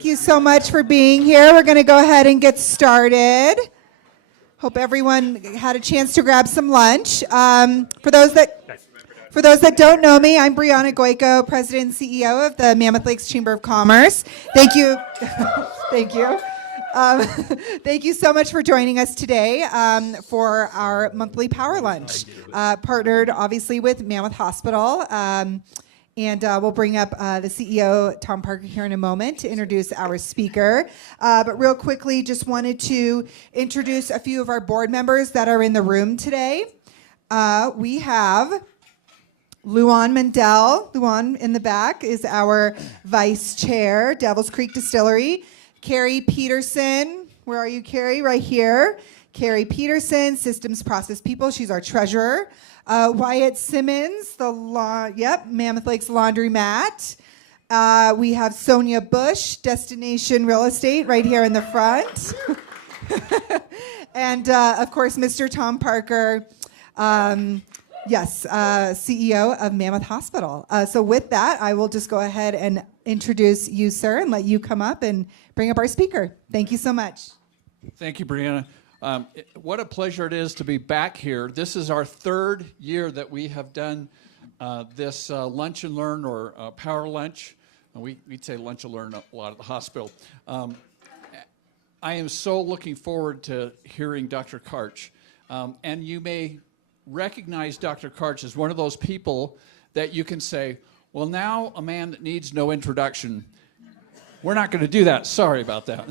Thank you so much for being here. We're going to go ahead and get started. Hope everyone had a chance to grab some lunch. For those that don't know me, I'm Brianna Goico, President and CEO of the Mammoth Lakes Chamber of Commerce. Thank you. Thank you. Thank you so much for joining us today for our monthly power lunch, partnered obviously with Mammoth Hospital. And we'll bring up the CEO, Tom Parker, here in a moment to introduce our speaker. But real quickly, just wanted to introduce a few of our board members that are in the room today. We have Luan Mendel. Luan in the back is our vice chair, Devil's Creek Distillery. Carrie Peterson. Where are you, Carrie? Right here. Carrie Peterson, Systems Process People. She's our treasurer. Wyatt Simmons, Mammoth Lakes Laundromat. We have Sonia Bush, Destination Real Estate, right here in the front. And, of course, Mr. Tom Parker, CEO of Mammoth Hospital. So with that, I will just go ahead and introduce you, sir, and let you come up and bring up our speaker. Thank you so much. Thank you, Brianna. What a pleasure it is to be back here. This is our third year that we have done this lunch and learn or power lunch. We'd say lunch and learn a lot at the hospital. I am so looking forward to hearing Dr. Karch. And you may recognize Dr. Karch as one of those people that you can say, well, now a man that needs no introduction. We're not going to do that. Sorry about that.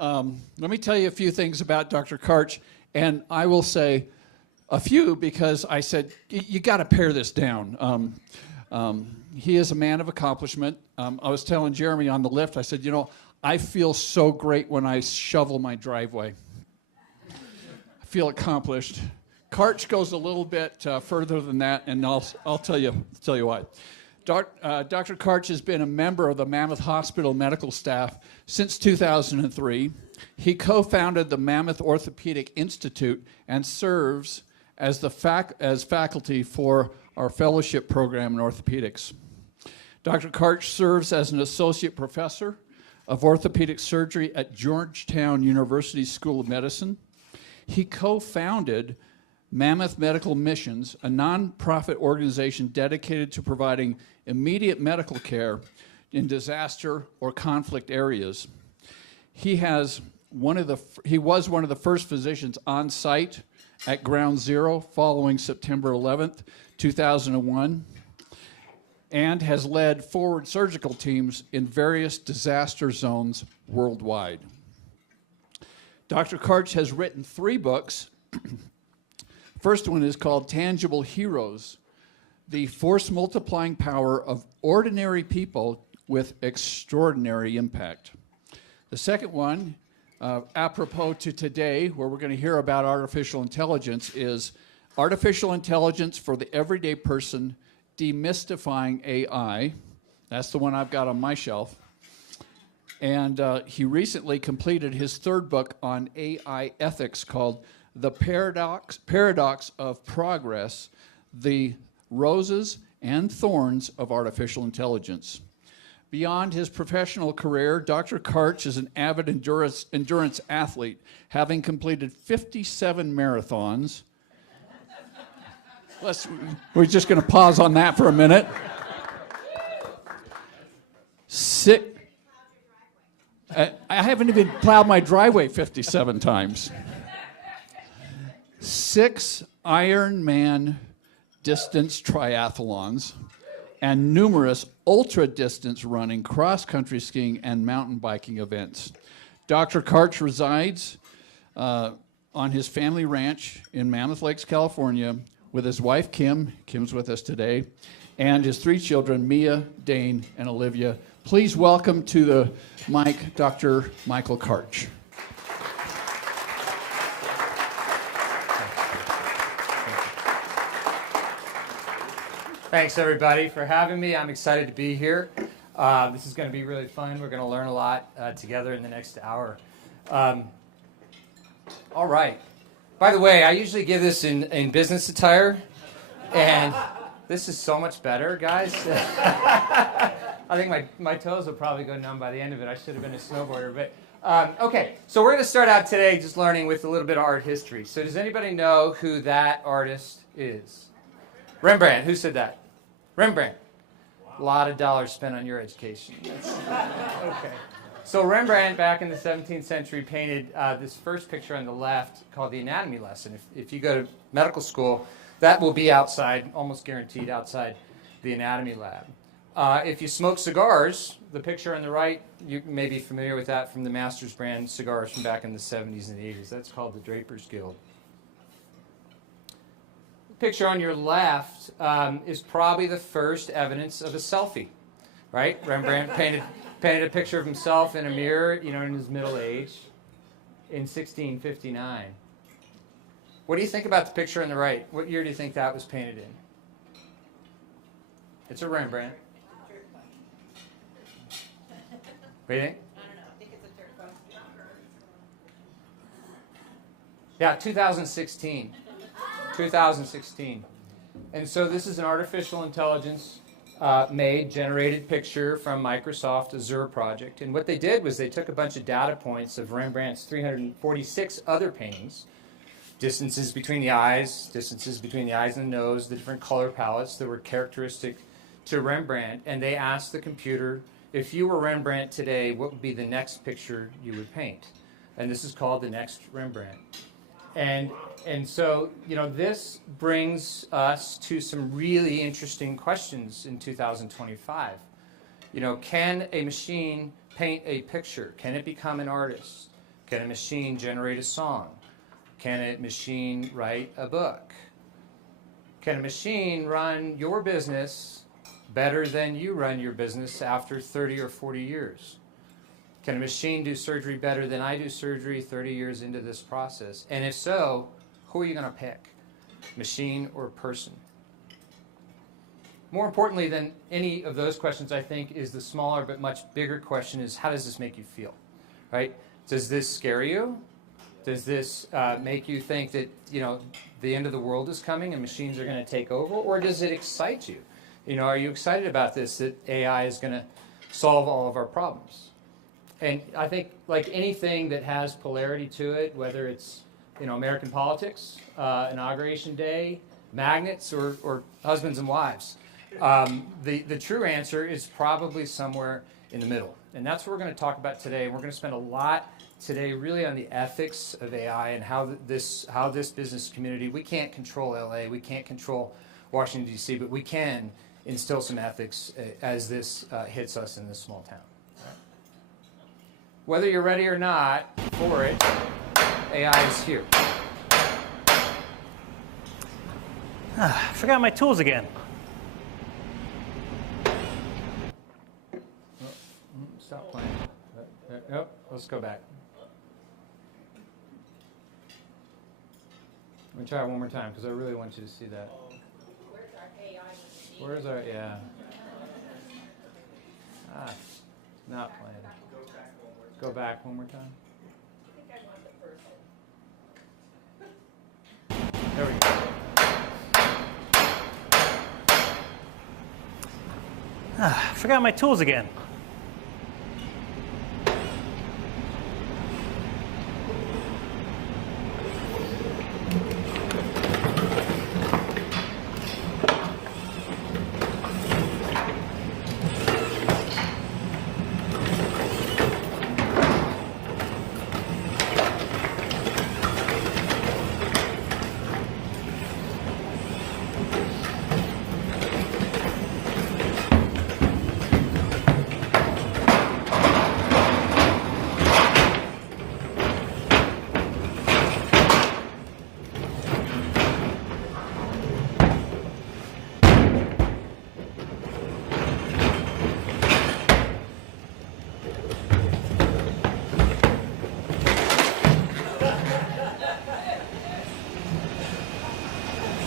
Let me tell you a few things about Dr. Karch, and I will say a few because I said, you got to pare this down. He is a man of accomplishment. I was telling Jeremy on the lift, I said, I feel so great when I shovel my driveway. I feel accomplished. Karch goes a little bit further than that, and I'll tell you why. Dr. Karch has been a member of the Mammoth Hospital medical staff since 2003. He co-founded the Mammoth Orthopedic Institute and serves as faculty for our fellowship program in orthopedics. Dr. Karch serves as an associate professor of orthopedic surgery at Georgetown University School of Medicine. He co-founded Mammoth Medical Missions, a nonprofit organization dedicated to providing immediate medical care in disaster or conflict areas. He was one of the first physicians on site at Ground Zero following September 11th, 2001, and has led forward surgical teams in various disaster zones worldwide. Dr. Karch has written 3 books. First one is called Tangible Heroes, the force-multiplying power of ordinary people with extraordinary impact. The second one, apropos to today, where we're going to hear about artificial intelligence, is Artificial Intelligence for the Everyday Person, Demystifying AI. That's the one I've got on my shelf. And he recently completed his 3rd book on AI ethics called The Paradox of Progress, the Roses and Thorns of Artificial Intelligence. Beyond his professional career, Dr. Karch is an avid endurance athlete, having completed 57 marathons. We're just going to pause on that for a minute. I haven't even plowed my driveway 57 times. 6 Ironman distance triathlons and numerous ultra-distance running, cross-country skiing, and mountain biking events. Dr. Karch resides on his family ranch in Mammoth Lakes, California, with his wife, Kim. Kim's with us today, and his 3 children, Mia, Dane, and Olivia. Please welcome to the mic Dr. Michael Karch. Thanks, everybody, for having me. I'm excited to be here. This is going to be really fun. We're going to learn a lot together in the next hour. All right. By the way, I usually give this in business attire, and this is so much better, guys. I think my toes will probably go numb by the end of it. I should have been a snowboarder. But okay, so we're going to start out today just learning with a little bit of art history. So does anybody know who that artist is? Rembrandt. Who said that? Rembrandt. A lot of dollars spent on your education. Okay. So Rembrandt, back in the 17th century, painted this first picture on the left called the Anatomy Lesson. If you go to medical school, that will be outside, almost guaranteed outside the anatomy lab. If you smoke cigars, the picture on the right, you may be familiar with that from the Masters brand cigars from back in the 70s and 80s. That's called the Draper's Guild. The picture on your left is probably the first evidence of a selfie, right? Rembrandt painted a picture of himself in a mirror, in his middle age in 1659. What do you think about the picture on the right? What year do you think that was painted in? It's a Rembrandt. What do you think? I don't know. I think it's a turquoise. Yeah, 2016. 2016. And so this is an artificial intelligence generated picture from Microsoft Azure project. And what they did was they took a bunch of data points of Rembrandt's 346 other paintings, distances between the eyes and the nose, the different color palettes that were characteristic to Rembrandt, and they asked the computer, if you were Rembrandt today, what would be the next picture you would paint? And this is called the next Rembrandt. And so, this brings us to some really interesting questions in 2025. Can a machine paint a picture? Can it become an artist? Can a machine generate a song? Can a machine write a book? Can a machine run your business better than you run your business after 30 or 40 years? Can a machine do surgery better than I do surgery 30 years into this process? And if so, who are you going to pick? Machine or person? More importantly than any of those questions, I think, is the smaller but much bigger question is, how does this make you feel? Right? Does this scare you? Does this make you think that, the end of the world is coming and machines are going to take over? Or does it excite you? Are you excited about this, that AI is going to solve all of our problems? And I think, like anything that has polarity to it, whether it's American politics, Inauguration Day, magnets, or husbands and wives, the true answer is probably somewhere in the middle. And that's what we're going to talk about today. We're going to spend a lot today really on the ethics of AI and how this business community, we can't control LA, we can't control Washington, D.C., but we can instill some ethics as this hits us in this small town. Whether you're ready or not for it, AI is here. Forgot my tools again. Stop playing. Nope, let's go back. Let me try it one more time because I really want you to see that. Where's our AI machine? Where's our, yeah. Not playing. Go back one more time. I think I want the person. There we go. Forgot my tools again.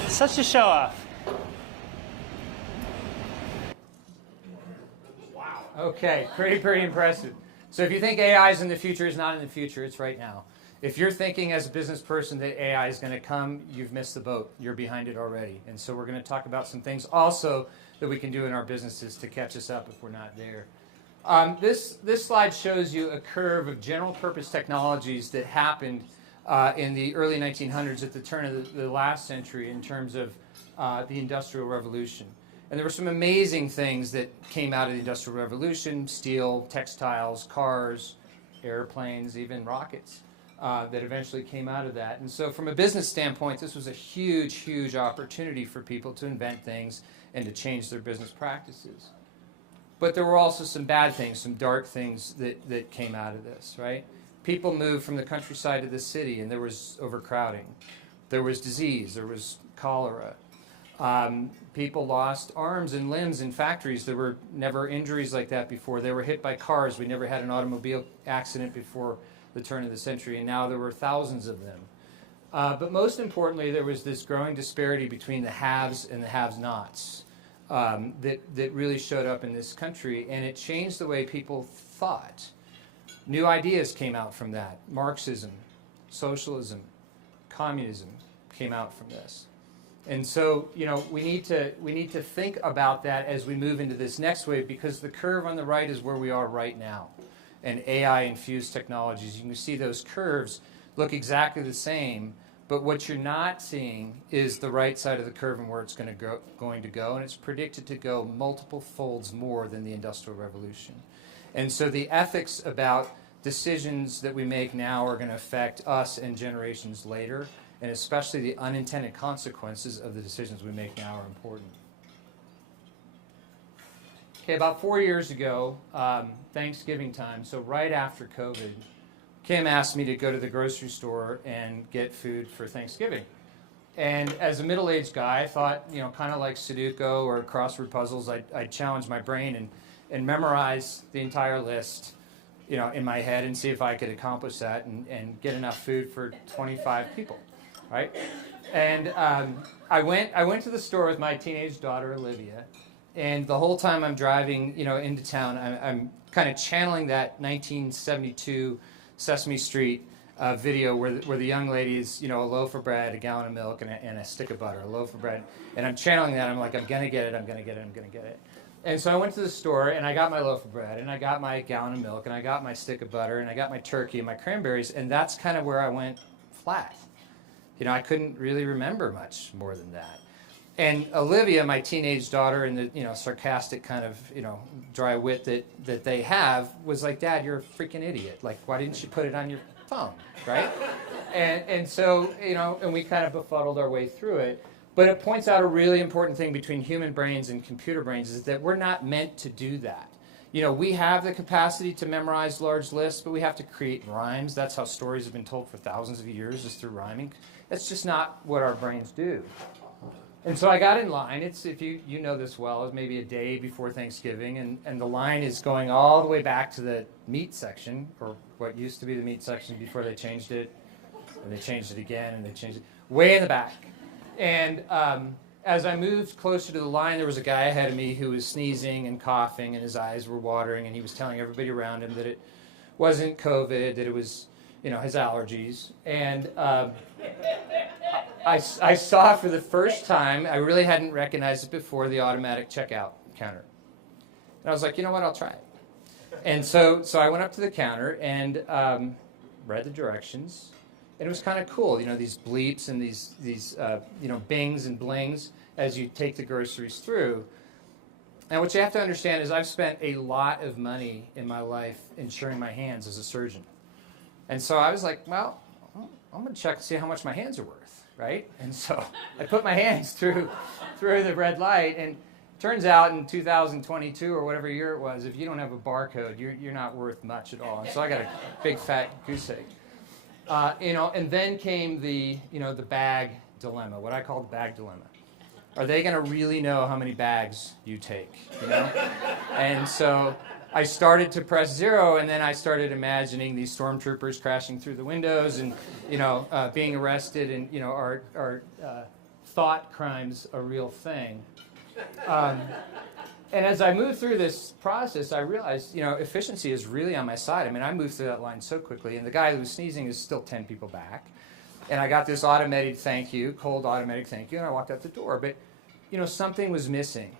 Such a show off. Okay, pretty impressive. So if you think AI is in the future, it's not in the future, it's right now. If you're thinking as a business person that AI is going to come, you've missed the boat. You're behind it already. And so we're going to talk about some things also that we can do in our businesses to catch us up if we're not there. This slide shows you a curve of general purpose technologies that happened in the early 1900s at the turn of the last century in terms of the Industrial Revolution. And there were some amazing things that came out of the Industrial Revolution: steel, textiles, cars, airplanes, even rockets that eventually came out of that. And so from a business standpoint, this was a huge, huge opportunity for people to invent things and to change their business practices. But there were also some bad things, some dark things that came out of this, right? People moved from the countryside to the city, and there was overcrowding. There was disease. There was cholera. People lost arms and limbs in factories. There were never injuries like that before. They were hit by cars. We never had an automobile accident before the turn of the century, and now there were thousands of them. But most importantly, there was this growing disparity between the haves and the have-nots that really showed up in this country, and it changed the way people thought. New ideas came out from that. Marxism, socialism, communism came out from this. And so, we need to think about that as we move into this next wave, because the curve on the right is where we are right now. And AI-infused technologies, you can see those curves look exactly the same, but what you're not seeing is the right side of the curve and where it's going to go, and it's predicted to go multiple folds more than the Industrial Revolution. And so the ethics about decisions that we make now are going to affect us and generations later, and especially the unintended consequences of the decisions we make now are important. Okay, about 4 years ago, Thanksgiving time, so right after COVID, Kim asked me to go to the grocery store and get food for Thanksgiving. And as a middle-aged guy, I thought, kind of like Sudoku or crossword puzzles, I'd challenge my brain and memorize the entire list, in my head and see if I could accomplish that and get enough food for 25 people, right? And I went to the store with my teenage daughter, Olivia, and the whole time I'm driving, into town, I'm kind of channeling that 1972 Sesame Street video where the young lady is, a loaf of bread, a gallon of milk, and a stick of butter, a loaf of bread. And I'm channeling that. I'm like, I'm going to get it, I'm going to get it, I'm going to get it. And so I went to the store, and I got my loaf of bread, and I got my gallon of milk, and I got my stick of butter, and I got my turkey and my cranberries, and that's kind of where I went flat. I couldn't really remember much more than that. And Olivia, my teenage daughter, and the sarcastic kind of dry wit that they have, was like, "Dad, you're a freaking idiot. Like, why didn't you put it on your phone, right?" and so and we kind of befuddled our way through it. But it points out a really important thing between human brains and computer brains is that we're not meant to do that. We have the capacity to memorize large lists, but we have to create rhymes. That's how stories have been told for thousands of years, is through rhyming. That's just not what our brains do. And so I got in line. It's, if you know this well, it's maybe a day before Thanksgiving, and the line is going all the way back to the meat section, or what used to be the meat section before they changed it, and they changed it again, and they changed it, way in the back. And as I moved closer to the line, there was a guy ahead of me who was sneezing and coughing, and his eyes were watering, and he was telling everybody around him that it wasn't COVID, that it was, his allergies. And I saw for the first time, I really hadn't recognized it before, the automatic checkout counter. And I was like, you know what, I'll try it. And so I went up to the counter and read the directions. And it was kind of cool, these bleeps and these bings and blings as you take the groceries through. And what you have to understand is I've spent a lot of money in my life insuring my hands as a surgeon. And so I was like, well, I'm going to check and see how much my hands are worth, right? And so I put my hands through the red light, and it turns out in 2022 or whatever year it was, if you don't have a barcode, you're not worth much at all. And so I got a big fat goose egg. And then came the bag dilemma, what I call the bag dilemma. Are they going to really know how many bags you take? And so I started to press 0, and then I started imagining these stormtroopers crashing through the windows and being arrested, and our thought crimes a real thing. And as I moved through this process, I realized, efficiency is really on my side. I mean, I moved through that line so quickly, and the guy who was sneezing is still 10 people back. And I got this automated thank you, cold automatic thank you, and I walked out the door. But, something was missing.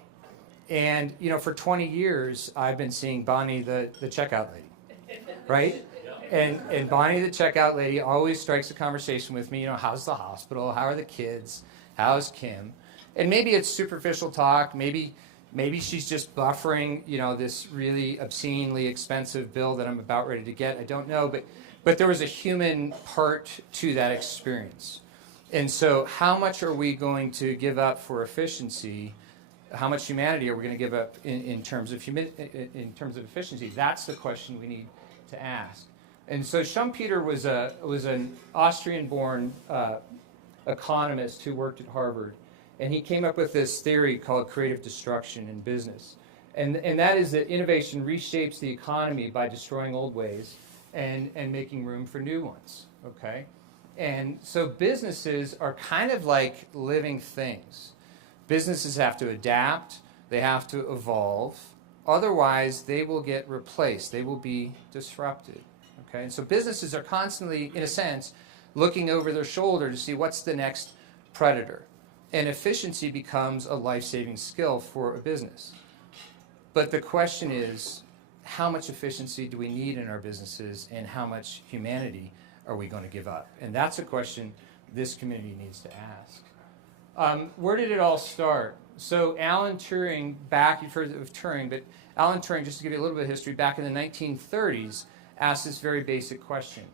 And, for 20 years, I've been seeing Bonnie, the checkout lady, right? And Bonnie, the checkout lady, always strikes a conversation with me, how's the hospital? How are the kids? How's Kim? And maybe it's superficial talk. Maybe she's just buffering, this really obscenely expensive bill that I'm about ready to get. I don't know, but there was a human part to that experience. And so how much are we going to give up for efficiency? How much humanity are we going to give up in terms of efficiency? That's the question we need to ask. And so Schumpeter was an Austrian-born economist who worked at Harvard, and he came up with this theory called creative destruction in business. And that is that innovation reshapes the economy by destroying old ways and making room for new ones, okay? And so businesses are kind of like living things. Businesses have to adapt, they have to evolve, otherwise they will get replaced, they will be disrupted, okay? And so businesses are constantly, in a sense, looking over their shoulder to see what's the next predator. And efficiency becomes a life-saving skill for a business. But the question is, how much efficiency do we need in our businesses, and how much humanity are we going to give up? And that's a question this community needs to ask. Where did it all start? So Alan Turing, you've heard of Turing, but Alan Turing, just to give you a little bit of history, back in the 1930s, asked this very basic question.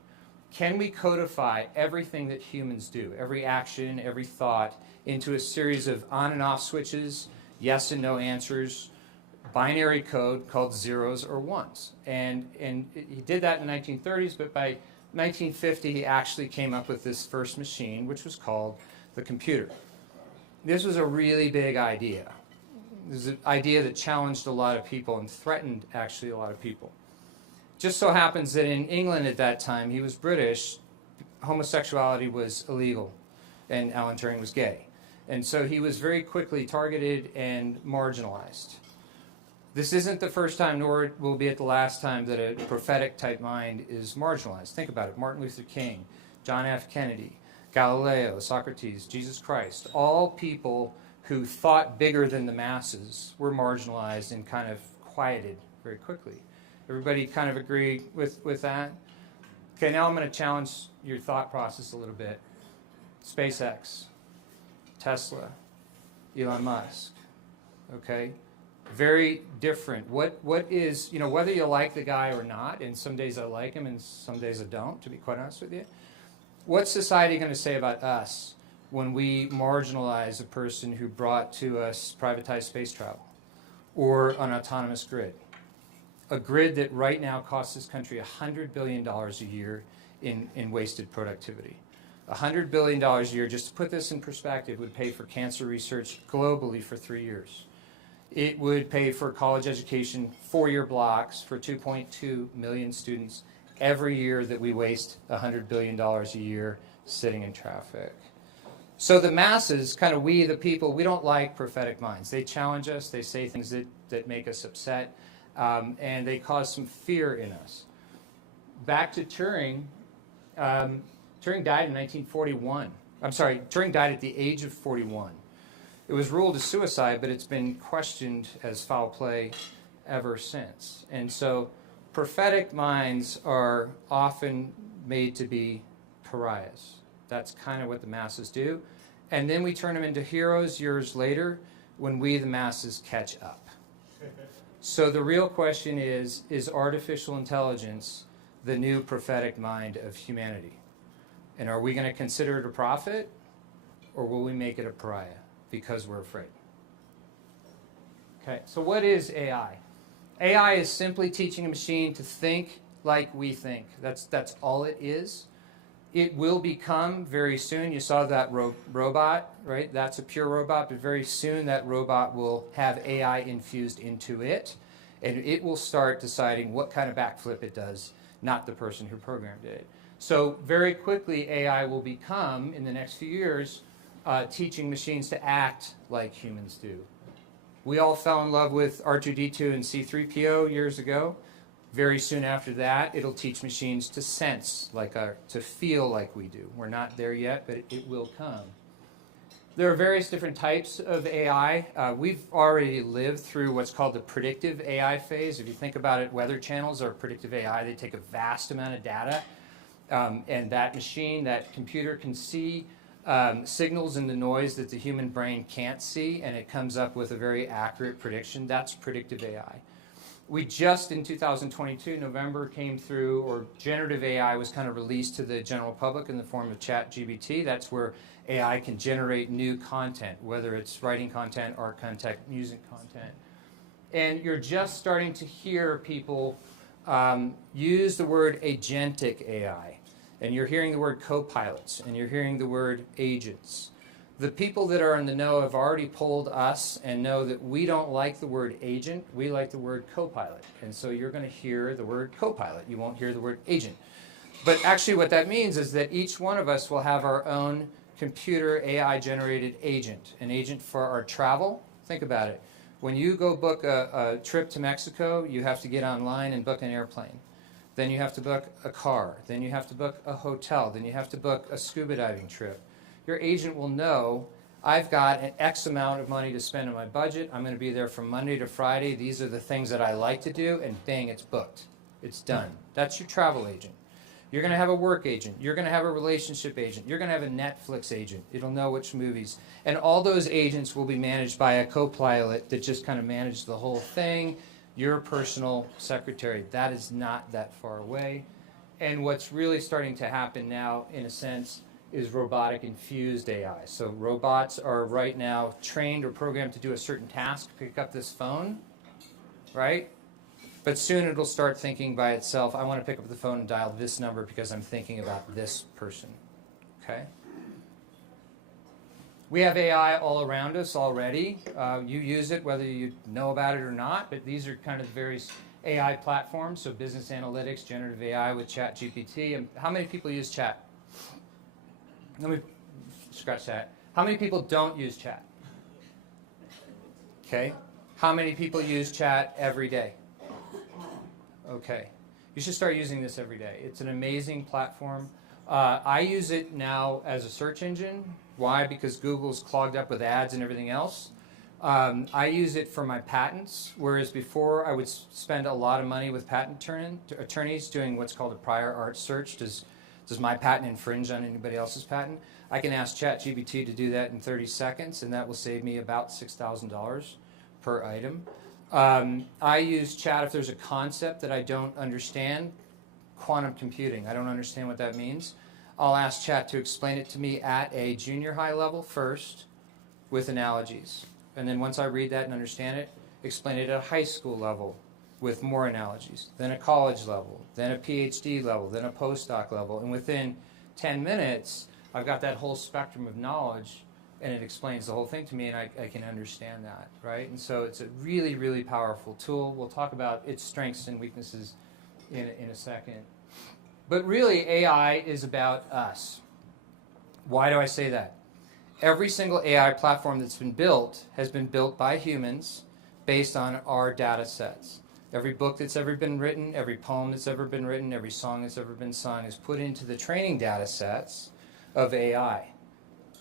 Can we codify everything that humans do, every action, every thought, into a series of on and off switches, yes and no answers, binary code called zeros or ones? And he did that in the 1930s, but by 1950 he actually came up with this first machine, which was called the computer. This was a really big idea. It was an idea that challenged a lot of people and threatened actually a lot of people. Just so happens that in England at that time, he was British, homosexuality was illegal, and Alan Turing was gay. And so he was very quickly targeted and marginalized. This isn't the first time, nor will be it the last time, that a prophetic type mind is marginalized. Think about it. Martin Luther King, John F. Kennedy, Galileo, Socrates, Jesus Christ, all people who thought bigger than the masses were marginalized and kind of quieted very quickly. Everybody kind of agree with that? Okay, now I'm going to challenge your thought process a little bit. SpaceX, Tesla, Elon Musk, okay? Very different. What is, whether you like the guy or not, and some days I like him and some days I don't, to be quite honest with you, what's society going to say about us when we marginalize a person who brought to us privatized space travel or an autonomous grid? A grid that right now costs this country $100 billion a year in wasted productivity. $100 billion a year, just to put this in perspective, would pay for cancer research globally for 3 years. It would pay for college education, 4-year blocks for 2.2 million students every year that we waste $100 billion a year sitting in traffic. So the masses, kind of we the people, we don't like prophetic minds. They challenge us, they say things that make us upset, and they cause some fear in us. Back to Turing, Turing died in 1941. I'm sorry, Turing died at the age of 41. It was ruled a suicide, but it's been questioned as foul play ever since. And so prophetic minds are often made to be pariahs. That's kind of what the masses do. And then we turn them into heroes years later when we, the masses, catch up. So the real question is artificial intelligence the new prophetic mind of humanity? And are we going to consider it a prophet, or will we make it a pariah because we're afraid? Okay, so what is AI? AI is simply teaching a machine to think like we think. That's all it is. It will become very soon, you saw that robot, right? That's a pure robot, but very soon that robot will have AI infused into it, and it will start deciding what kind of backflip it does, not the person who programmed it. So very quickly, AI will become, in the next few years, teaching machines to act like humans do. We all fell in love with R2-D2 and C-3PO years ago. Very soon after that, it'll teach machines to sense to feel like we do. We're not there yet, but it will come. There are various different types of AI. We've already lived through what's called the predictive AI phase. If you think about it, weather channels are predictive AI. They take a vast amount of data, and that machine, that computer can see signals in the noise that the human brain can't see, and it comes up with a very accurate prediction. That's predictive AI. We just, in 2022, November came through, or generative AI was kind of released to the general public in the form of ChatGPT. That's where AI can generate new content, whether it's writing content, art content, music content. And you're just starting to hear people use the word agentic AI. And you're hearing the word co-pilots, and you're hearing the word agents. The people that are in the know have already polled us and know that we don't like the word agent, we like the word co-pilot. And so you're going to hear the word co-pilot. You won't hear the word agent. But actually what that means is that each one of us will have our own computer AI-generated agent, an agent for our travel. Think about it. When you go book a trip to Mexico, you have to get online and book an airplane. Then you have to book a car. Then you have to book a hotel. Then you have to book a scuba diving trip. Your agent will know, I've got an X amount of money to spend on my budget. I'm going to be there from Monday to Friday. These are the things that I like to do, and bang, it's booked. It's done. That's your travel agent. You're going to have a work agent. You're going to have a relationship agent. You're going to have a Netflix agent. It'll know which movies. And all those agents will be managed by a co-pilot that just kind of manages the whole thing. Your personal secretary. That is not that far away. And what's really starting to happen now, in a sense, is robotic infused AI. So robots are right now trained or programmed to do a certain task, pick up this phone, right? But soon it'll start thinking by itself, I want to pick up the phone and dial this number because I'm thinking about this person, okay? We have AI all around us already. You use it whether you know about it or not, but these are kind of various AI platforms, so business analytics, generative AI with ChatGPT. And how many people use Chat? Let me scratch that. How many people don't use Chat? Okay. How many people use Chat every day? Okay. You should start using this every day. It's an amazing platform. I use it now as a search engine. Why? Because Google's clogged up with ads and everything else. I use it for my patents, whereas before I would spend a lot of money with patent attorneys doing what's called a prior art search. Does my patent infringe on anybody else's patent? I can ask ChatGPT to do that in 30 seconds, and that will save me about $6,000 per item. I use Chat if there's a concept that I don't understand. Quantum computing, I don't understand what that means. I'll ask Chat to explain it to me at a junior high level first with analogies. And then once I read that and understand it, explain it at a high school level with more analogies, then a college level, then a PhD level, then a postdoc level. And within 10 minutes, I've got that whole spectrum of knowledge, and it explains the whole thing to me, and I can understand that, right? And so it's a really, really powerful tool. We'll talk about its strengths and weaknesses in a second. But really, AI is about us. Why do I say that? Every single AI platform that's been built has been built by humans based on our data sets. Every book that's ever been written, every poem that's ever been written, every song that's ever been sung is put into the training data sets of AI.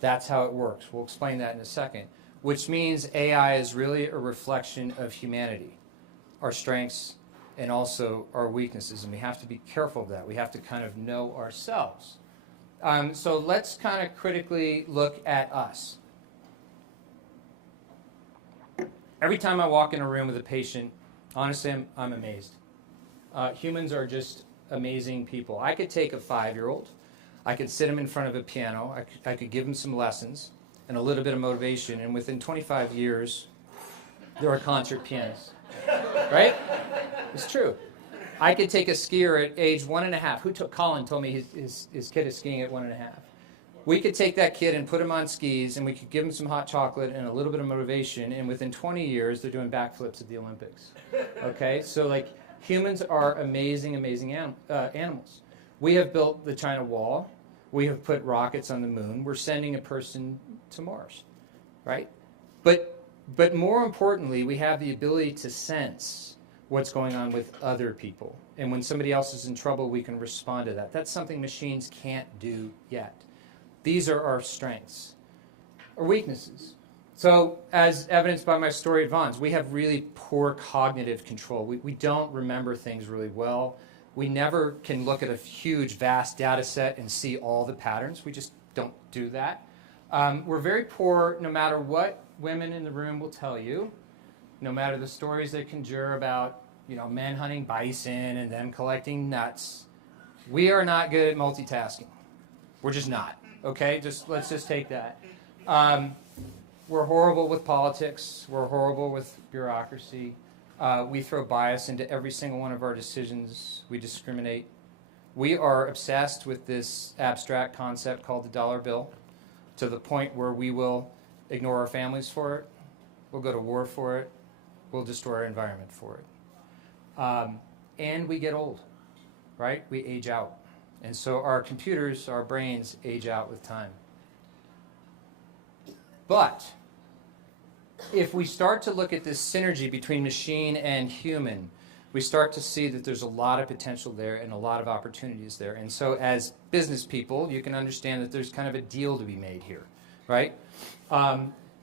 That's how it works. We'll explain that in a second. Which means AI is really a reflection of humanity, our strengths and also our weaknesses. And we have to be careful of that. We have to kind of know ourselves. So let's kind of critically look at us. Every time I walk in a room with a patient, honestly, I'm amazed. Humans are just amazing people. I could take a 5-year-old, I could sit him in front of a piano, I could give him some lessons and a little bit of motivation, and within 25 years, they're a concert pianist. Right? It's true. I could take a skier at age 1.5. Colin told me his kid is skiing at 1.5. We could take that kid and put him on skis, and we could give him some hot chocolate and a little bit of motivation, and within 20 years, they're doing backflips at the Olympics. Okay? So, like, humans are amazing, amazing animals. We have built the China Wall. We have put rockets on the moon. We're sending a person to Mars, right? But more importantly, we have the ability to sense what's going on with other people. And when somebody else is in trouble, we can respond to that. That's something machines can't do yet. These are our strengths. or weaknesses. So as evidenced by my story at Vaughn's, we have really poor cognitive control. We don't remember things really well. We never can look at a huge, vast data set and see all the patterns. We just don't do that. We're very poor no matter what women in the room will tell you, no matter the stories they conjure about, men hunting bison and them collecting nuts. We are not good at multitasking. We're just not. Okay? Let's just take that. We're horrible with politics. We're horrible with bureaucracy. We throw bias into every single one of our decisions. We discriminate. We are obsessed with this abstract concept called the dollar bill, to the point where we will ignore our families for it. We'll go to war for it. We'll destroy our environment for it. And we get old, right? We age out. And so our computers, our brains, age out with time. But if we start to look at this synergy between machine and human, we start to see that there's a lot of potential there and a lot of opportunities there. And so as business people, you can understand that there's kind of a deal to be made here, right?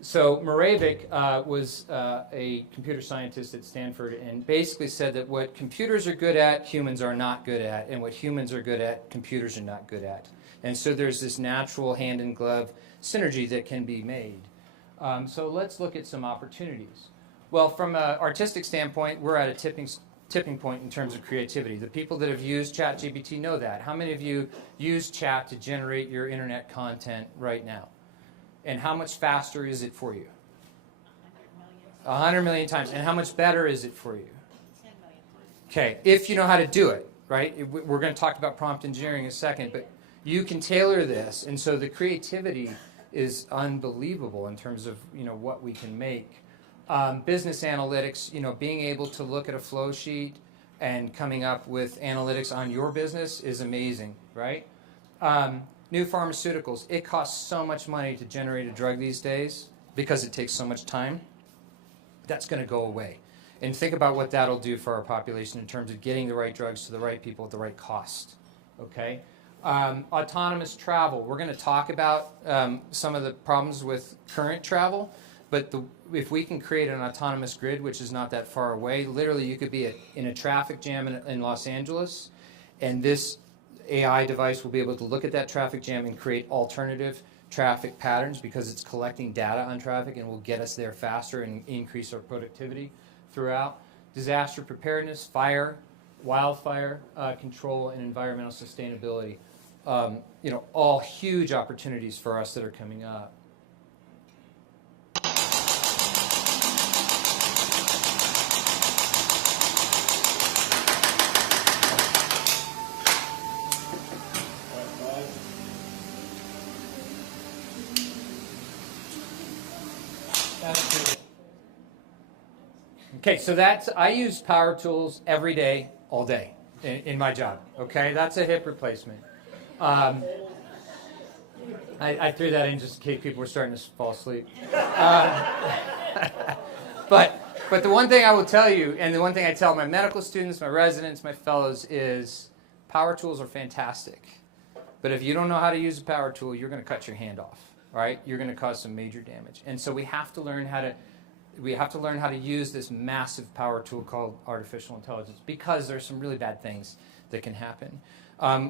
So Moravec was a computer scientist at Stanford and basically said that what computers are good at, humans are not good at, and what humans are good at, computers are not good at. And so there's this natural hand-in-glove synergy that can be made. So let's look at some opportunities. Well, from an artistic standpoint, we're at a tipping point in terms of creativity. The people that have used ChatGPT know that. How many of you use chat to generate your internet content right now? And how much faster is it for you? 100 million times. And how much better is it for you? 10 million times. Okay, if you know how to do it, right? We're going to talk about prompt engineering in a second, but you can tailor this. And so the creativity is unbelievable in terms of what we can make. Business analytics, being able to look at a flow sheet and coming up with analytics on your business is amazing, right? New pharmaceuticals. It costs so much money to generate a drug these days because it takes so much time. That's going to go away. And think about what that'll do for our population in terms of getting the right drugs to the right people at the right cost. Okay? Autonomous travel. We're going to talk about some of the problems with current travel, but if we can create an autonomous grid, which is not that far away, literally you could be in a traffic jam in Los Angeles, and this AI device will be able to look at that traffic jam and create alternative traffic patterns because it's collecting data on traffic and will get us there faster and increase our productivity throughout. Disaster preparedness, fire, wildfire control, and environmental sustainability. All huge opportunities for us that are coming up. Okay, so I use power tools every day, all day, in my job. Okay, that's a hip replacement. I threw that in just in case people were starting to fall asleep. But the one thing I will tell you, and the one thing I tell my medical students, my residents, my fellows, is power tools are fantastic. But if you don't know how to use a power tool, you're going to cut your hand off, right? You're going to cause some major damage. And so we have to learn how to use this massive power tool called artificial intelligence because there's some really bad things that can happen.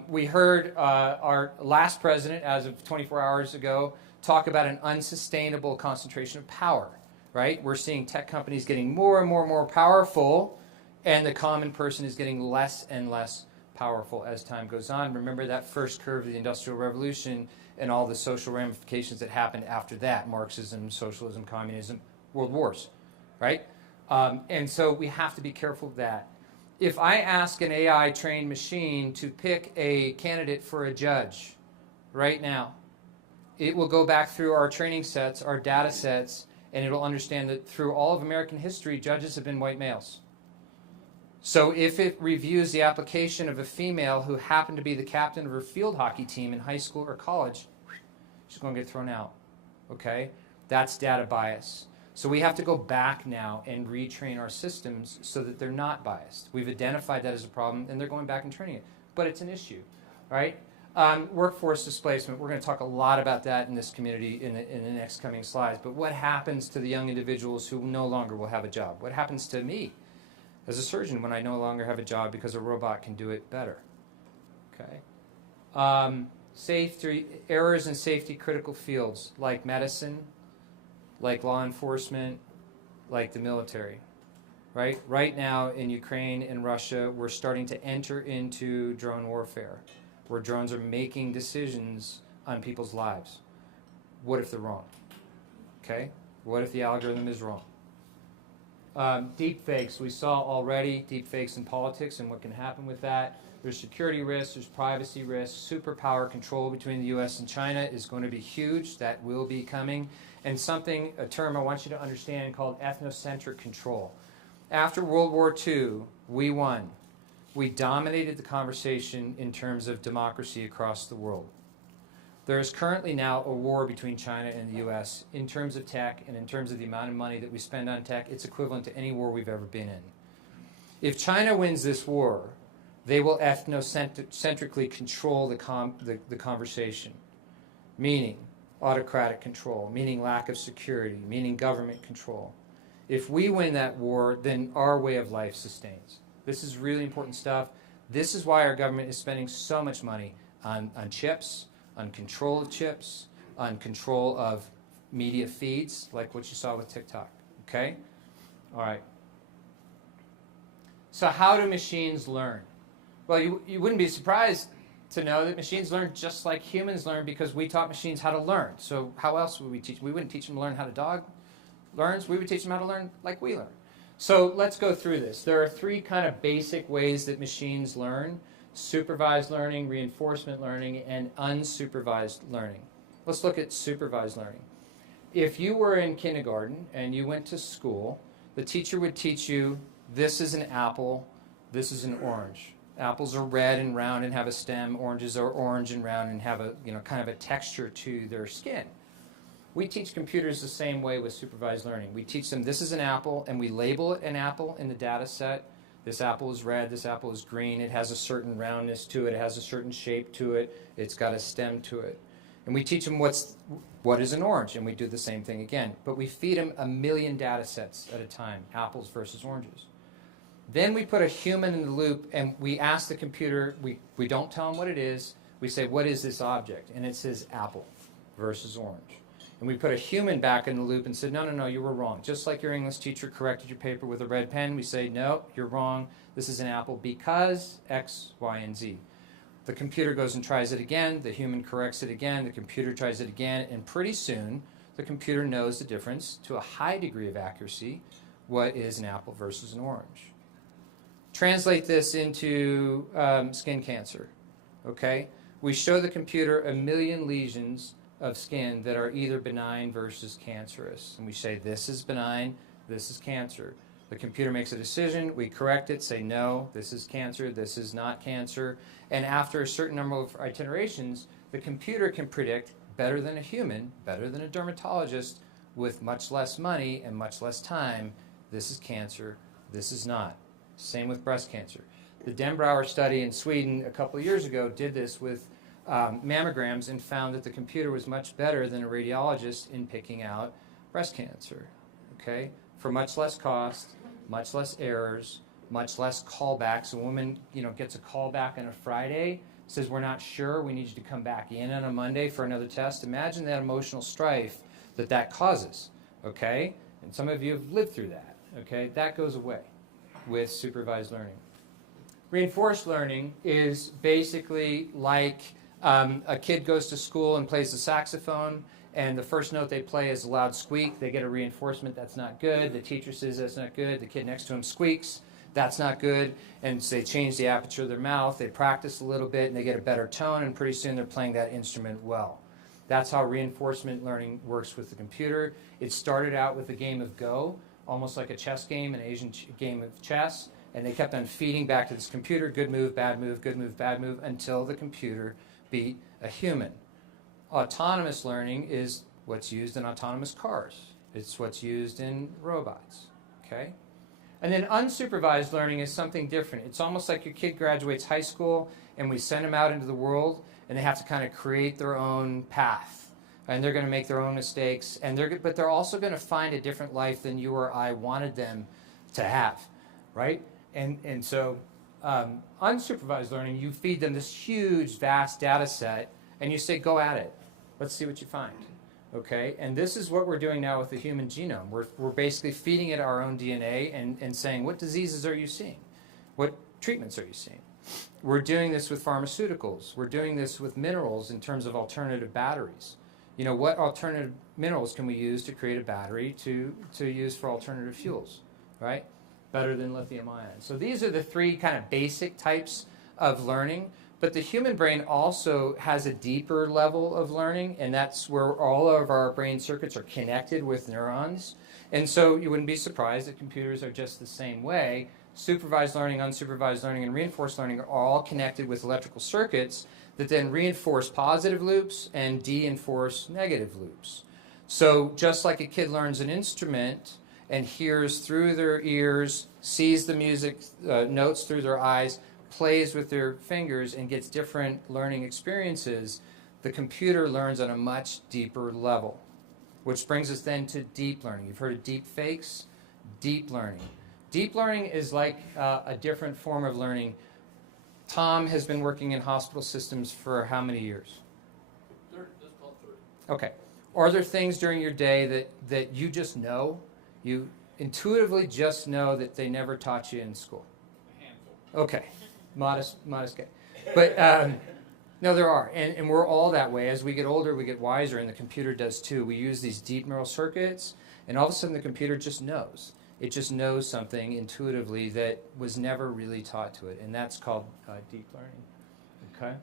We heard our last president, as of 24 hours ago, talk about an unsustainable concentration of power, right? We're seeing tech companies getting more and more powerful, and the common person is getting less and less powerful as time goes on. Remember that first curve of the Industrial Revolution and all the social ramifications that happened after that, Marxism, socialism, communism, world wars, right? And so we have to be careful of that. If I ask an AI-trained machine to pick a candidate for a judge right now, it will go back through our training sets, our data sets, and it'll understand that through all of American history, judges have been white males. So if it reviews the application of a female who happened to be the captain of her field hockey team in high school or college, she's going to get thrown out, okay? That's data bias. So we have to go back now and retrain our systems so that they're not biased. We've identified that as a problem, and they're going back and training it. But it's an issue, right? Workforce displacement. We're going to talk a lot about that in this community in the next coming slides. But what happens to the young individuals who no longer will have a job? What happens to me as a surgeon when I no longer have a job because a robot can do it better? Okay. Safety errors in safety critical fields like medicine, like law enforcement, like the military. Right now in Ukraine and Russia, we're starting to enter into drone warfare, where drones are making decisions on people's lives. What if they're wrong? Okay? What if the algorithm is wrong? Deep fakes, we saw already deep fakes in politics and what can happen with that. There's security risks, there's privacy risks. Superpower control between the US and China is going to be huge. That will be coming. And a term I want you to understand called ethnocentric control. After World War II, we won. We dominated the conversation in terms of democracy across the world. There is currently now a war between China and the US in terms of tech and in terms of the amount of money that we spend on tech. It's equivalent to any war we've ever been in. If China wins this war, they will ethnocentrically control the conversation, meaning autocratic control, meaning lack of security, meaning government control. If we win that war, then our way of life sustains. This is really important stuff. This is why our government is spending so much money on chips, on control of chips, on control of media feeds, like what you saw with TikTok. Okay? All right. So how do machines learn? Well, you wouldn't be surprised to know that machines learn just like humans learn because we taught machines how to learn. So how else would we teach? We wouldn't teach them to learn how a dog learns. We would teach them how to learn like we learn. So let's go through this. There are three kind of basic ways that machines learn: supervised learning, reinforcement learning, and unsupervised learning. Let's look at supervised learning. If you were in kindergarten and you went to school, the teacher would teach you, this is an apple, this is an orange. Apples are red and round and have a stem. Oranges are orange and round and have a kind of a texture to their skin. We teach computers the same way with supervised learning. We teach them this is an apple, and we label it an apple in the data set. This apple is red, this apple is green, it has a certain roundness to it, it has a certain shape to it, it's got a stem to it. And we teach them what is an orange, and we do the same thing again. But we feed them 1 million data sets at a time, apples versus oranges. Then we put a human in the loop, and we ask the computer, we don't tell them what it is, we say, what is this object? And it says apple versus orange. And we put a human back in the loop and said, no, you were wrong. Just like your English teacher corrected your paper with a red pen, we say, no, you're wrong. This is an apple because X, Y, and Z. The computer goes and tries it again. The human corrects it again. The computer tries it again. And pretty soon, the computer knows the difference to a high degree of accuracy, what is an apple versus an orange. Translate this into skin cancer. Okay? We show the computer 1 million lesions of skin that are either benign versus cancerous. And we say, this is benign, this is cancer. The computer makes a decision, we correct it, say, no, this is cancer, this is not cancer. And after a certain number of iterations, the computer can predict better than a human, better than a dermatologist, with much less money and much less time, this is cancer, this is not. Same with breast cancer. The Denbrower study in Sweden a couple of years ago did this with mammograms and found that the computer was much better than a radiologist in picking out breast cancer, okay? For much less cost, much less errors, much less callbacks. A woman, gets a callback on a Friday, says, we're not sure, we need you to come back in on a Monday for another test. Imagine that emotional strife that causes, okay? And some of you have lived through that, okay? That goes away with supervised learning. Reinforced learning is basically like a kid goes to school and plays the saxophone, and the first note they play is a loud squeak. They get a reinforcement, that's not good. The teacher says that's not good. The kid next to him squeaks, that's not good. And so they change the aperture of their mouth. They practice a little bit, and they get a better tone, and pretty soon they're playing that instrument well. That's how reinforcement learning works with the computer. It started out with a game of Go, almost like a chess game, an Asian game of chess, and they kept on feeding back to this computer, good move, bad move, good move, bad move, until the computer beat a human. Autonomous learning is what's used in autonomous cars. It's what's used in robots, okay? And then unsupervised learning is something different. It's almost like your kid graduates high school and we send them out into the world, and they have to kind of create their own path, and they're going to make their own mistakes, but they're also going to find a different life than you or I wanted them to have, right? And so unsupervised learning, you feed them this huge, vast data set, and you say, go at it. Let's see what you find. Okay, and this is what we're doing now with the human genome. We're basically feeding it our own DNA and saying, what diseases are you seeing? What treatments are you seeing? We're doing this with pharmaceuticals. We're doing this with minerals in terms of alternative batteries. You know, what alternative minerals can we use to create a battery to use for alternative fuels, right? Better than lithium ion. So these are the three kind of basic types of learning. But the human brain also has a deeper level of learning, and that's where all of our brain circuits are connected with neurons. And so you wouldn't be surprised that computers are just the same way. Supervised learning, unsupervised learning, and reinforced learning are all connected with electrical circuits that then reinforce positive loops and de-enforce negative loops. So just like a kid learns an instrument and hears through their ears, sees the music notes through their eyes, plays with their fingers and gets different learning experiences, the computer learns on a much deeper level. Which brings us then to deep learning. You've heard of deep fakes? Deep learning. Deep learning is like a different form of learning. Tom has been working in hospital systems for how many years? 30. That's called 30. Okay. Are there things during your day that you just know? You intuitively just know that they never taught you in school? A handful. Okay. Modest guy. But no, there are. And we're all that way. As we get older, we get wiser, and the computer does too. We use these deep neural circuits, and all of a sudden the computer just knows. It just knows something intuitively that was never really taught to it, and that's called deep learning. Okay?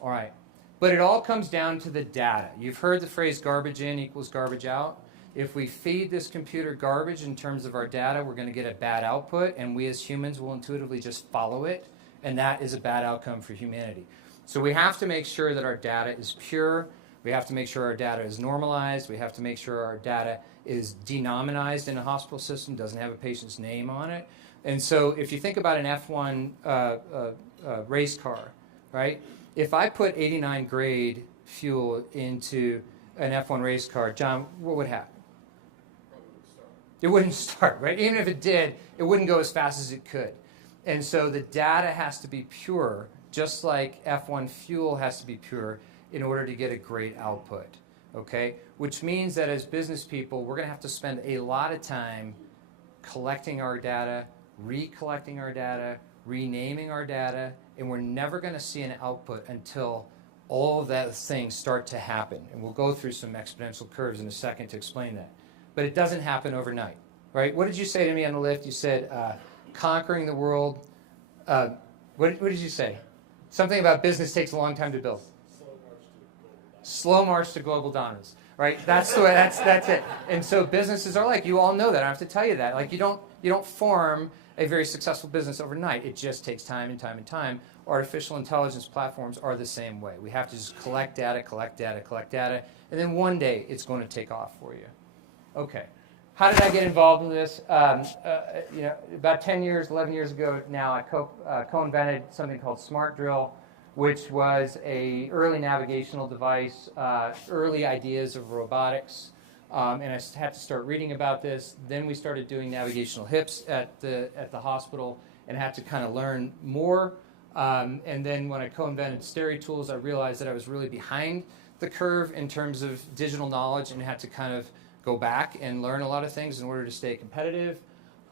All right. But it all comes down to the data. You've heard the phrase garbage in equals garbage out. If we feed this computer garbage in terms of our data, we're going to get a bad output, and we as humans will intuitively just follow it. And that is a bad outcome for humanity. So we have to make sure that our data is pure. We have to make sure our data is normalized. We have to make sure our data is denominized in a hospital system, doesn't have a patient's name on it. And so if you think about an F1 race car, right? If I put 89 grade fuel into an F1 race car, John, what would happen? It wouldn't start, right? Even if it did, it wouldn't go as fast as it could. And so the data has to be pure, just like F1 fuel has to be pure in order to get a great output, okay? Which means that as business people, we're going to have to spend a lot of time collecting our data, recollecting our data, renaming our data, and we're never going to see an output until all of those things start to happen. And we'll go through some exponential curves in a second to explain that. But it doesn't happen overnight, right? What did you say to me on the lift? You said, conquering the world. What did you say? Something about business takes a long time to build. Slow march to global dominance, right? That's the way. That's it. And so businesses are like, you all know that. I don't have to tell you that. Like you don't form a very successful business overnight. It just takes time and time and time. Artificial intelligence platforms are the same way. We have to just collect data, and then one day it's going to take off for you. Okay. How did I get involved in this? About 10 years, 11 years ago now, I co-invented something called Smart Drill, which was a early navigational device, early ideas of robotics. And I had to start reading about this. Then we started doing navigational hips at the hospital and had to kind of learn more. And then when I co-invented Stereo Tools, I realized that I was really behind the curve in terms of digital knowledge and had to kind of go back and learn a lot of things in order to stay competitive.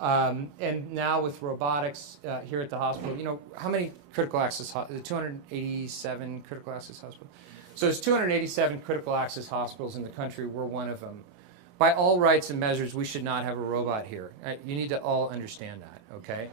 And now with robotics here at the hospital, you know, how many critical access, 287 critical access hospitals? So there's 287 critical access hospitals in the country. We're one of them. By all rights and measures, we should not have a robot here. You need to all understand that, okay?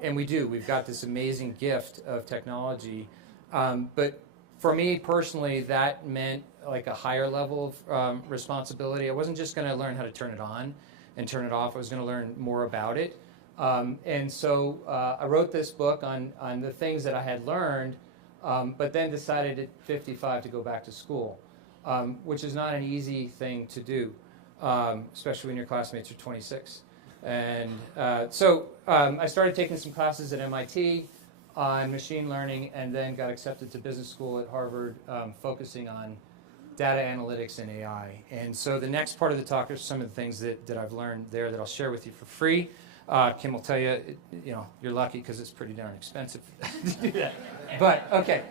And we do. We've got this amazing gift of technology. But for me personally, that meant like a higher level of responsibility. I wasn't just going to learn how to turn it on and turn it off. I was going to learn more about it. And so I wrote this book on the things that I had learned, but then decided at 55 to go back to school, which is not an easy thing to do, especially when your classmates are 26. And so I started taking some classes at MIT, on machine learning and then got accepted to business school at Harvard, focusing on data analytics and AI. And so the next part of the talk are some of the things that I've learned there that I'll share with you for free. Kim will tell you, you're lucky because it's pretty darn expensive to do that. But, okay.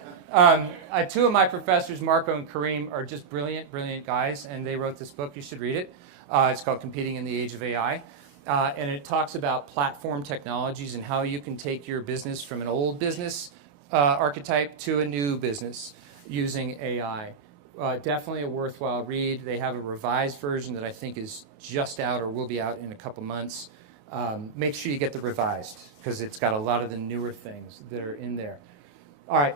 Two of my professors, Marco and Kareem, are just brilliant, brilliant guys, and they wrote this book. You should read it. It's called Competing in the Age of AI. And it talks about platform technologies and how you can take your business from an old business archetype to a new business using AI. Definitely a worthwhile read. They have a revised version that I think is just out or will be out in a couple months. Make sure you get the revised because it's got a lot of the newer things that are in there. All right.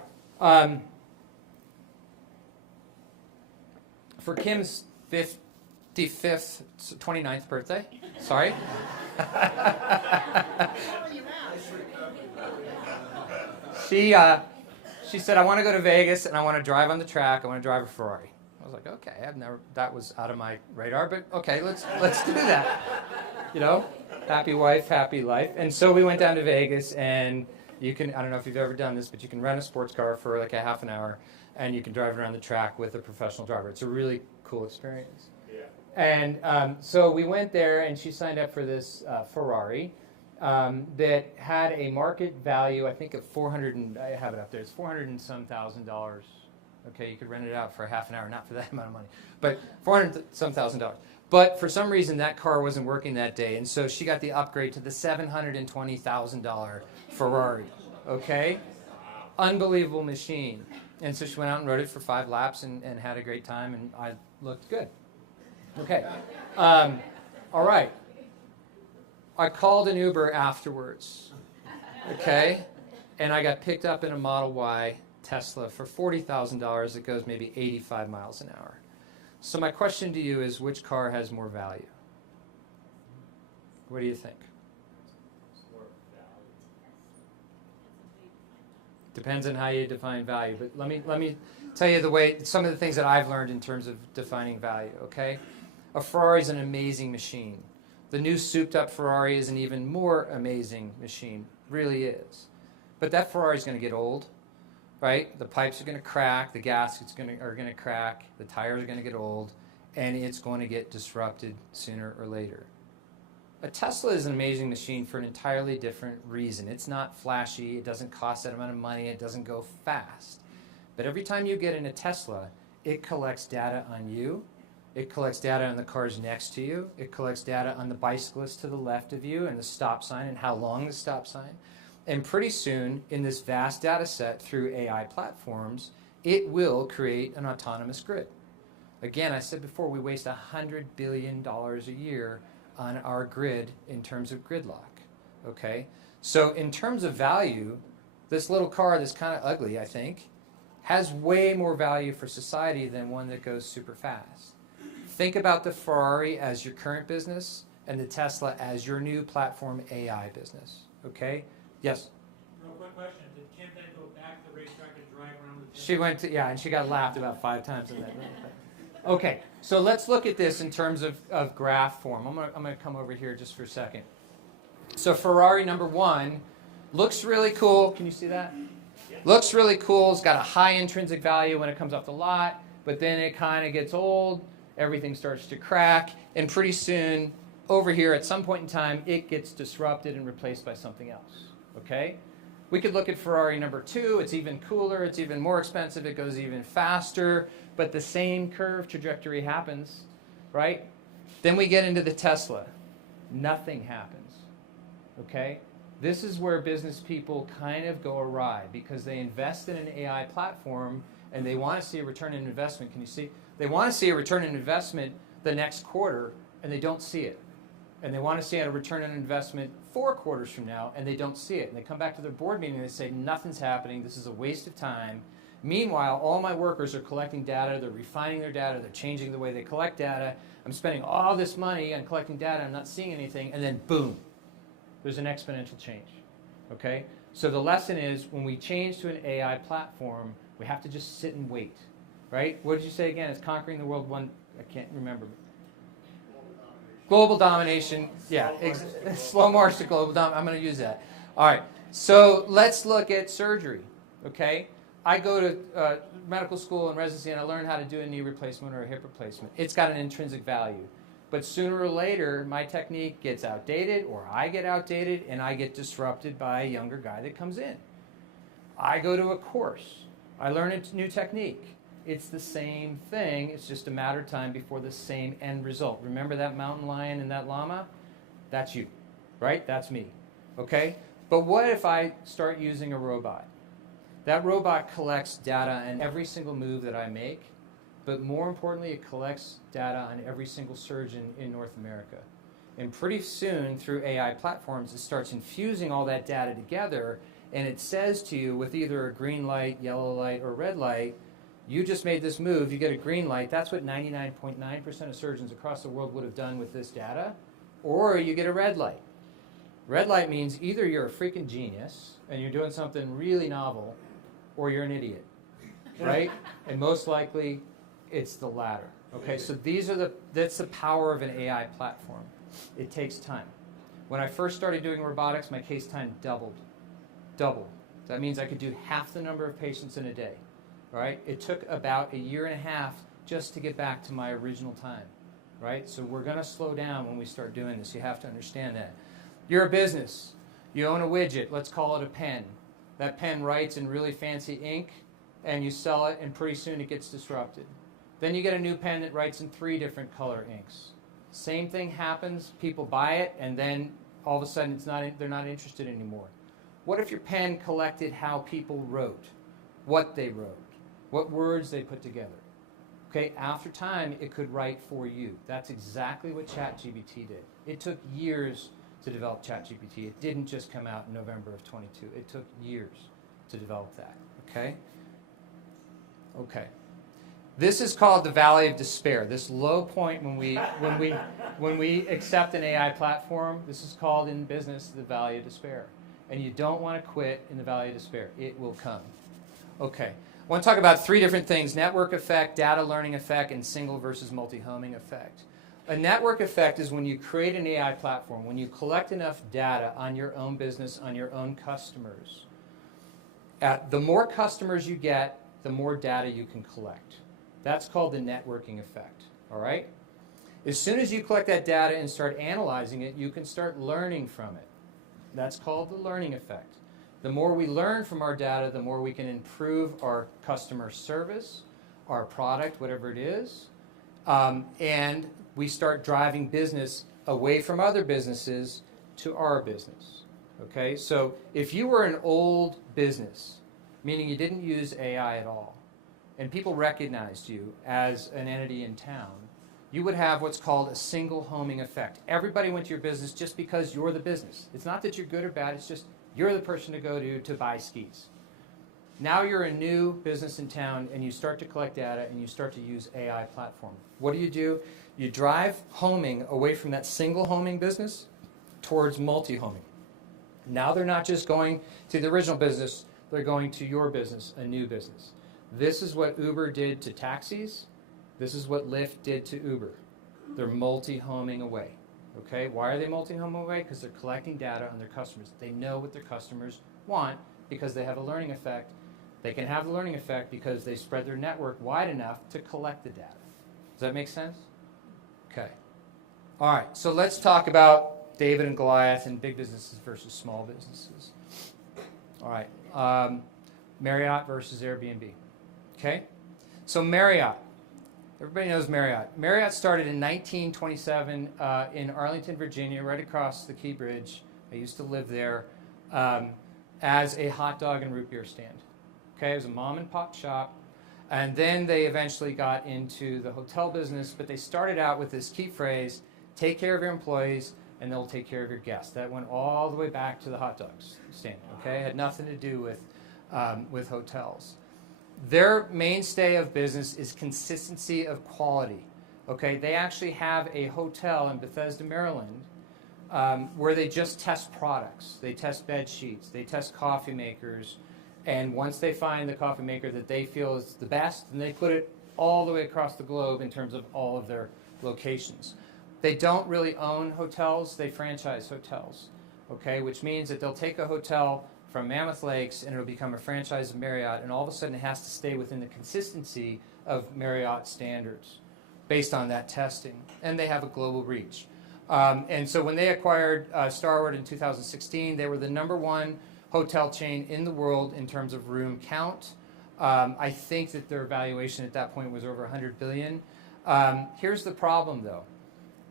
For Kim's 59th birthday, sorry. She said, I want to go to Vegas and I want to drive on the track. I want to drive a Ferrari. I was like, okay, that was out of my radar, but okay, let's do that. Happy wife, happy life. And so we went down to Vegas, and you can, I don't know if you've ever done this, but you can rent a sports car for like a half an hour, and you can drive around the track with a professional driver. It's a really cool experience. Yeah. And so we went there, and she signed up for this Ferrari that had a market value, I think, of I have it up there. It's $400 and some thousand. Okay, you could rent it out for a half an hour, not for that amount of money, but $400 and some thousand. But for some reason, that car wasn't working that day, and so she got the upgrade to the $720,000 Ferrari. Okay, unbelievable machine. And so she went out and rode it for 5 laps and had a great time, and I looked good. Okay, all right. I called an Uber afterwards. Okay, and I got picked up in a Model Y Tesla for $40,000 that goes maybe 85 miles an hour. So my question to you is, which car has more value? What do you think? Depends on how you define value. But let me tell you some of the things that I've learned in terms of defining value. Okay, a Ferrari is an amazing machine. The new souped-up Ferrari is an even more amazing machine. Really is. But that Ferrari is going to get old. Right? The pipes are going to crack, the gaskets are going to crack, the tires are going to get old, and it's going to get disrupted sooner or later. A Tesla is an amazing machine for an entirely different reason. It's not flashy, it doesn't cost that amount of money, it doesn't go fast. But every time you get in a Tesla, it collects data on you, it collects data on the cars next to you, it collects data on the bicyclist to the left of you and the stop sign and how long the stop sign. And pretty soon, in this vast data set through AI platforms, it will create an autonomous grid. Again, I said before, we waste $100 billion a year on our grid in terms of gridlock. Okay? So in terms of value, this little car that's kind of ugly, I think, has way more value for society than one that goes super fast. Think about the Ferrari as your current business and the Tesla as your new platform AI business. Okay? Yes? Real quick question. Did Kim then go back to the racetrack and drive around with She went to, and she got laughed about 5 times in that. Okay, so let's look at this in terms of graph form. I'm gonna come over here just for a second. So Ferrari number 1 looks really cool. Can you see that? Yeah. Looks really cool. It's got a high intrinsic value when it comes off the lot, but then it kind of gets old. Everything starts to crack, and pretty soon, over here at some point in time, it gets disrupted and replaced by something else. Okay? We could look at Ferrari number 2. It's even cooler. It's even more expensive. It goes even faster. But the same curve trajectory happens, right? Then we get into the Tesla. Nothing happens. Okay? This is where business people kind of go awry because they invest in an AI platform and they want to see a return on investment. Can you see? They want to see a return on investment the next quarter and they don't see it. And they want to see a return on investment 4 quarters from now, and they don't see it. And they come back to their board meeting and they say, nothing's happening, this is a waste of time. Meanwhile, all my workers are collecting data, they're refining their data, they're changing the way they collect data. I'm spending all this money on collecting data, I'm not seeing anything, and then boom, there's an exponential change. Okay? So the lesson is, when we change to an AI platform, we have to just sit and wait. Right? What did you say again? It's conquering the world one, I can't remember. Global domination, yeah, slow march to global domination. I'm going to use that. All right, So let's look at surgery, okay? I go to medical school and residency and I learn how to do a knee replacement or a hip replacement. It's got an intrinsic value. But sooner or later, my technique gets outdated or I get outdated and I get disrupted by a younger guy that comes in. I go to a course. I learn a new technique. It's the same thing. It's just a matter of time before the same end result. Remember that mountain lion and that llama? That's you, right? That's me, okay? But what if I start using a robot? That robot collects data on every single move that I make, but more importantly, it collects data on every single surgeon in North America. And pretty soon, through AI platforms, it starts infusing all that data together, and it says to you with either a green light, yellow light, or red light, you just made this move, you get a green light. That's what 99.9% of surgeons across the world would have done with this data. Or you get a red light. Red light means either you're a freaking genius and you're doing something really novel, or you're an idiot, right? And most likely, it's the latter. Okay, so that's the power of an AI platform. It takes time. When I first started doing robotics, my case time doubled. That means I could do half the number of patients in a day. Right? It took about a year and a half just to get back to my original time. Right? So we're going to slow down when we start doing this. You have to understand that. You're a business. You own a widget. Let's call it a pen. That pen writes in really fancy ink, and you sell it, and pretty soon it gets disrupted. Then you get a new pen that writes in 3 different color inks. Same thing happens. People buy it, and then all of a sudden they're not interested anymore. What if your pen collected how people wrote, what they wrote, what words they put together? Okay, after time, it could write for you. That's exactly what ChatGPT did. It took years to develop ChatGPT. It didn't just come out in November of 22. It took years to develop that, okay? Okay. This is called the Valley of Despair. This low point when we accept an AI platform, this is called in business the Valley of Despair. And you don't want to quit in the Valley of Despair. It will come. Okay. I want to talk about 3 different things: network effect, data learning effect, and single versus multi-homing effect. A network effect is when you create an AI platform, when you collect enough data on your own business, on your own customers. The more customers you get, the more data you can collect. That's called the networking effect, all right? As soon as you collect that data and start analyzing it, you can start learning from it. That's called the learning effect. The more we learn from our data, the more we can improve our customer service, our product, whatever it is, and we start driving business away from other businesses to our business. Okay, so if you were an old business, meaning you didn't use AI at all, and people recognized you as an entity in town, you would have what's called a single homing effect. Everybody went to your business just because you're the business. It's not that you're good or bad, it's just you're the person to go to buy skis. Now you're a new business in town and you start to collect data and you start to use AI platform. What do? You drive homing away from that single homing business towards multi-homing. Now they're not just going to the original business, they're going to your business, a new business. This is what Uber did to taxis. This is what Lyft did to Uber. They're multi-homing away. Okay, why are they multi-homing away? Because they're collecting data on their customers. They know what their customers want because they have a learning effect. They can have the learning effect because they spread their network wide enough to collect the data. Does that make sense? Okay. All right, so let's talk about David and Goliath and big businesses versus small businesses. All right, Marriott versus Airbnb. Okay, so Marriott. Everybody knows Marriott. Marriott started in 1927 in Arlington, Virginia, right across the Key Bridge. I used to live there as a hot dog and root beer stand. Okay, it was a mom and pop shop. And then they eventually got into the hotel business, but they started out with this key phrase, take care of your employees and they'll take care of your guests. That went all the way back to the hot dogs stand, okay? It had nothing to do with hotels. Their mainstay of business is consistency of quality, okay? They actually have a hotel in Bethesda, Maryland, where they just test products. They test bed sheets, they test coffee makers, and once they find the coffee maker that they feel is the best, then they put it all the way across the globe in terms of all of their locations. They don't really own hotels, they franchise hotels, okay? Which means that they'll take a hotel from Mammoth Lakes, and it'll become a franchise of Marriott, and all of a sudden it has to stay within the consistency of Marriott standards based on that testing, and they have a global reach. And so when they acquired Starwood in 2016, they were the #1 hotel chain in the world in terms of room count. I think that their valuation at that point was over $100 billion. Here's the problem, though.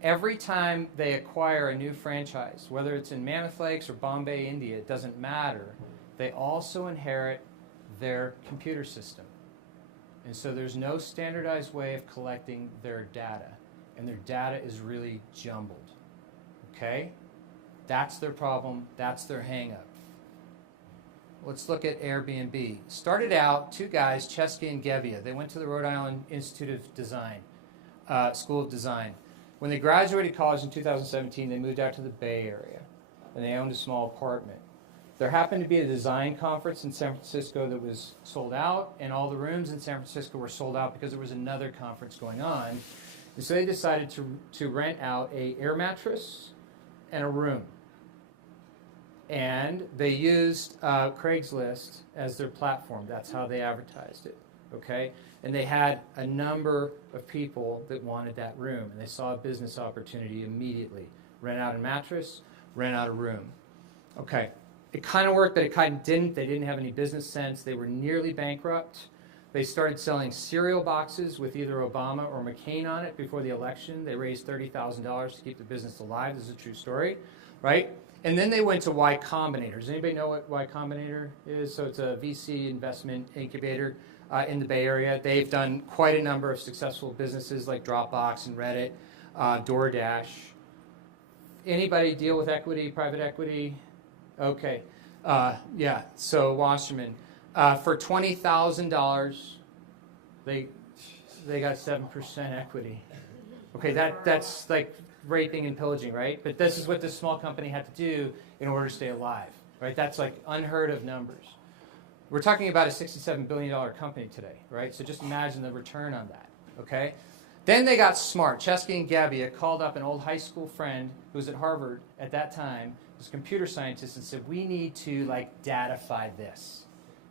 Every time they acquire a new franchise, whether it's in Mammoth Lakes or Bombay, India, it doesn't matter, they also inherit their computer system. And so there's no standardized way of collecting their data. And their data is really jumbled. Okay? That's their problem. That's their hang-up. Let's look at Airbnb. Started out, two guys, Chesky and Gebbia. They went to the Rhode Island Institute of Design, School of Design. When they graduated college in 2017, they moved out to the Bay Area, and they owned a small apartment. There happened to be a design conference in San Francisco that was sold out, and all the rooms in San Francisco were sold out because there was another conference going on. And so they decided to rent out an air mattress and a room. And they used Craigslist as their platform. That's how they advertised it. Okay? And they had a number of people that wanted that room, and they saw a business opportunity immediately. Rent out a mattress, rent out a room. Okay. It kind of worked, but it kind of didn't. They didn't have any business sense. They were nearly bankrupt. They started selling cereal boxes with either Obama or McCain on it before the election. They raised $30,000 to keep the business alive. This is a true story, right? And then they went to Y Combinator. Does anybody know what Y Combinator is? So it's a VC investment incubator in the Bay Area. They've done quite a number of successful businesses like Dropbox and Reddit, DoorDash. Anybody deal with equity, private equity? Okay. Yeah, so Wasserman. For $20,000, they got 7% equity. Okay, that's like raping and pillaging, right? But this is what this small company had to do in order to stay alive, right? That's like unheard of numbers. We're talking about a $67 billion company today, right? So just imagine the return on that, okay? Then they got smart. Chesky and Gebbia called up an old high school friend who was at Harvard at that time, was a computer scientist, and said, we need to like datafy this.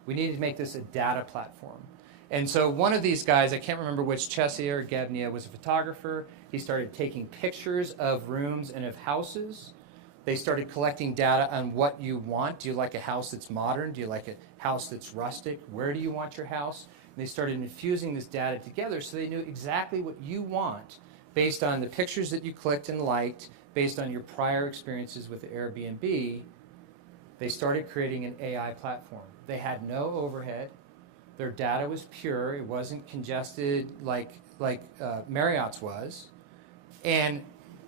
We need to make this a data platform. And so one of these guys, I can't remember which, Chesky or Gebbia, was a photographer. He started taking pictures of rooms and of houses. They started collecting data on what you want. Do you like a house that's modern? Do you like a house that's rustic? Where do you want your house? And they started infusing this data together so they knew exactly what you want based on the pictures that you clicked and liked, based on your prior experiences with Airbnb. They started creating an AI platform. They had no overhead. Their data was pure. It wasn't congested like Marriott's was. And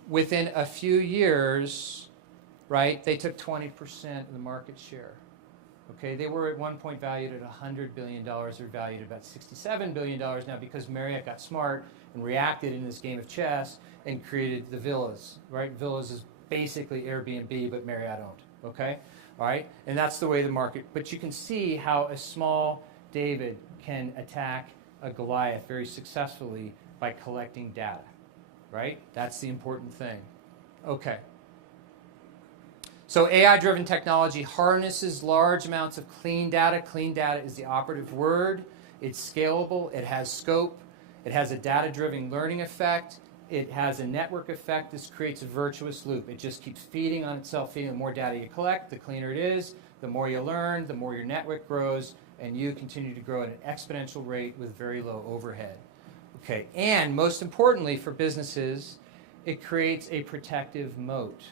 within a few years, right, they took 20% of the market share. Okay, they were at one point valued at $100 billion. They're valued at about $67 billion now because Marriott got smart and reacted in this game of chess and created the villas, right? Villas is basically Airbnb, but Marriott owned, okay? All right, and that's the way the market, but you can see how a small David can attack a Goliath very successfully by collecting data, right? That's the important thing. Okay. So AI-driven technology harnesses large amounts of clean data. Clean data is the operative word. It's scalable. It has scope. It has a data-driven learning effect. It has a network effect. This creates a virtuous loop. It just keeps feeding on itself, feeding. The more data you collect, the cleaner it is. The more you learn, the more your network grows, and you continue to grow at an exponential rate with very low overhead. Okay, and most importantly for businesses, it creates a protective moat.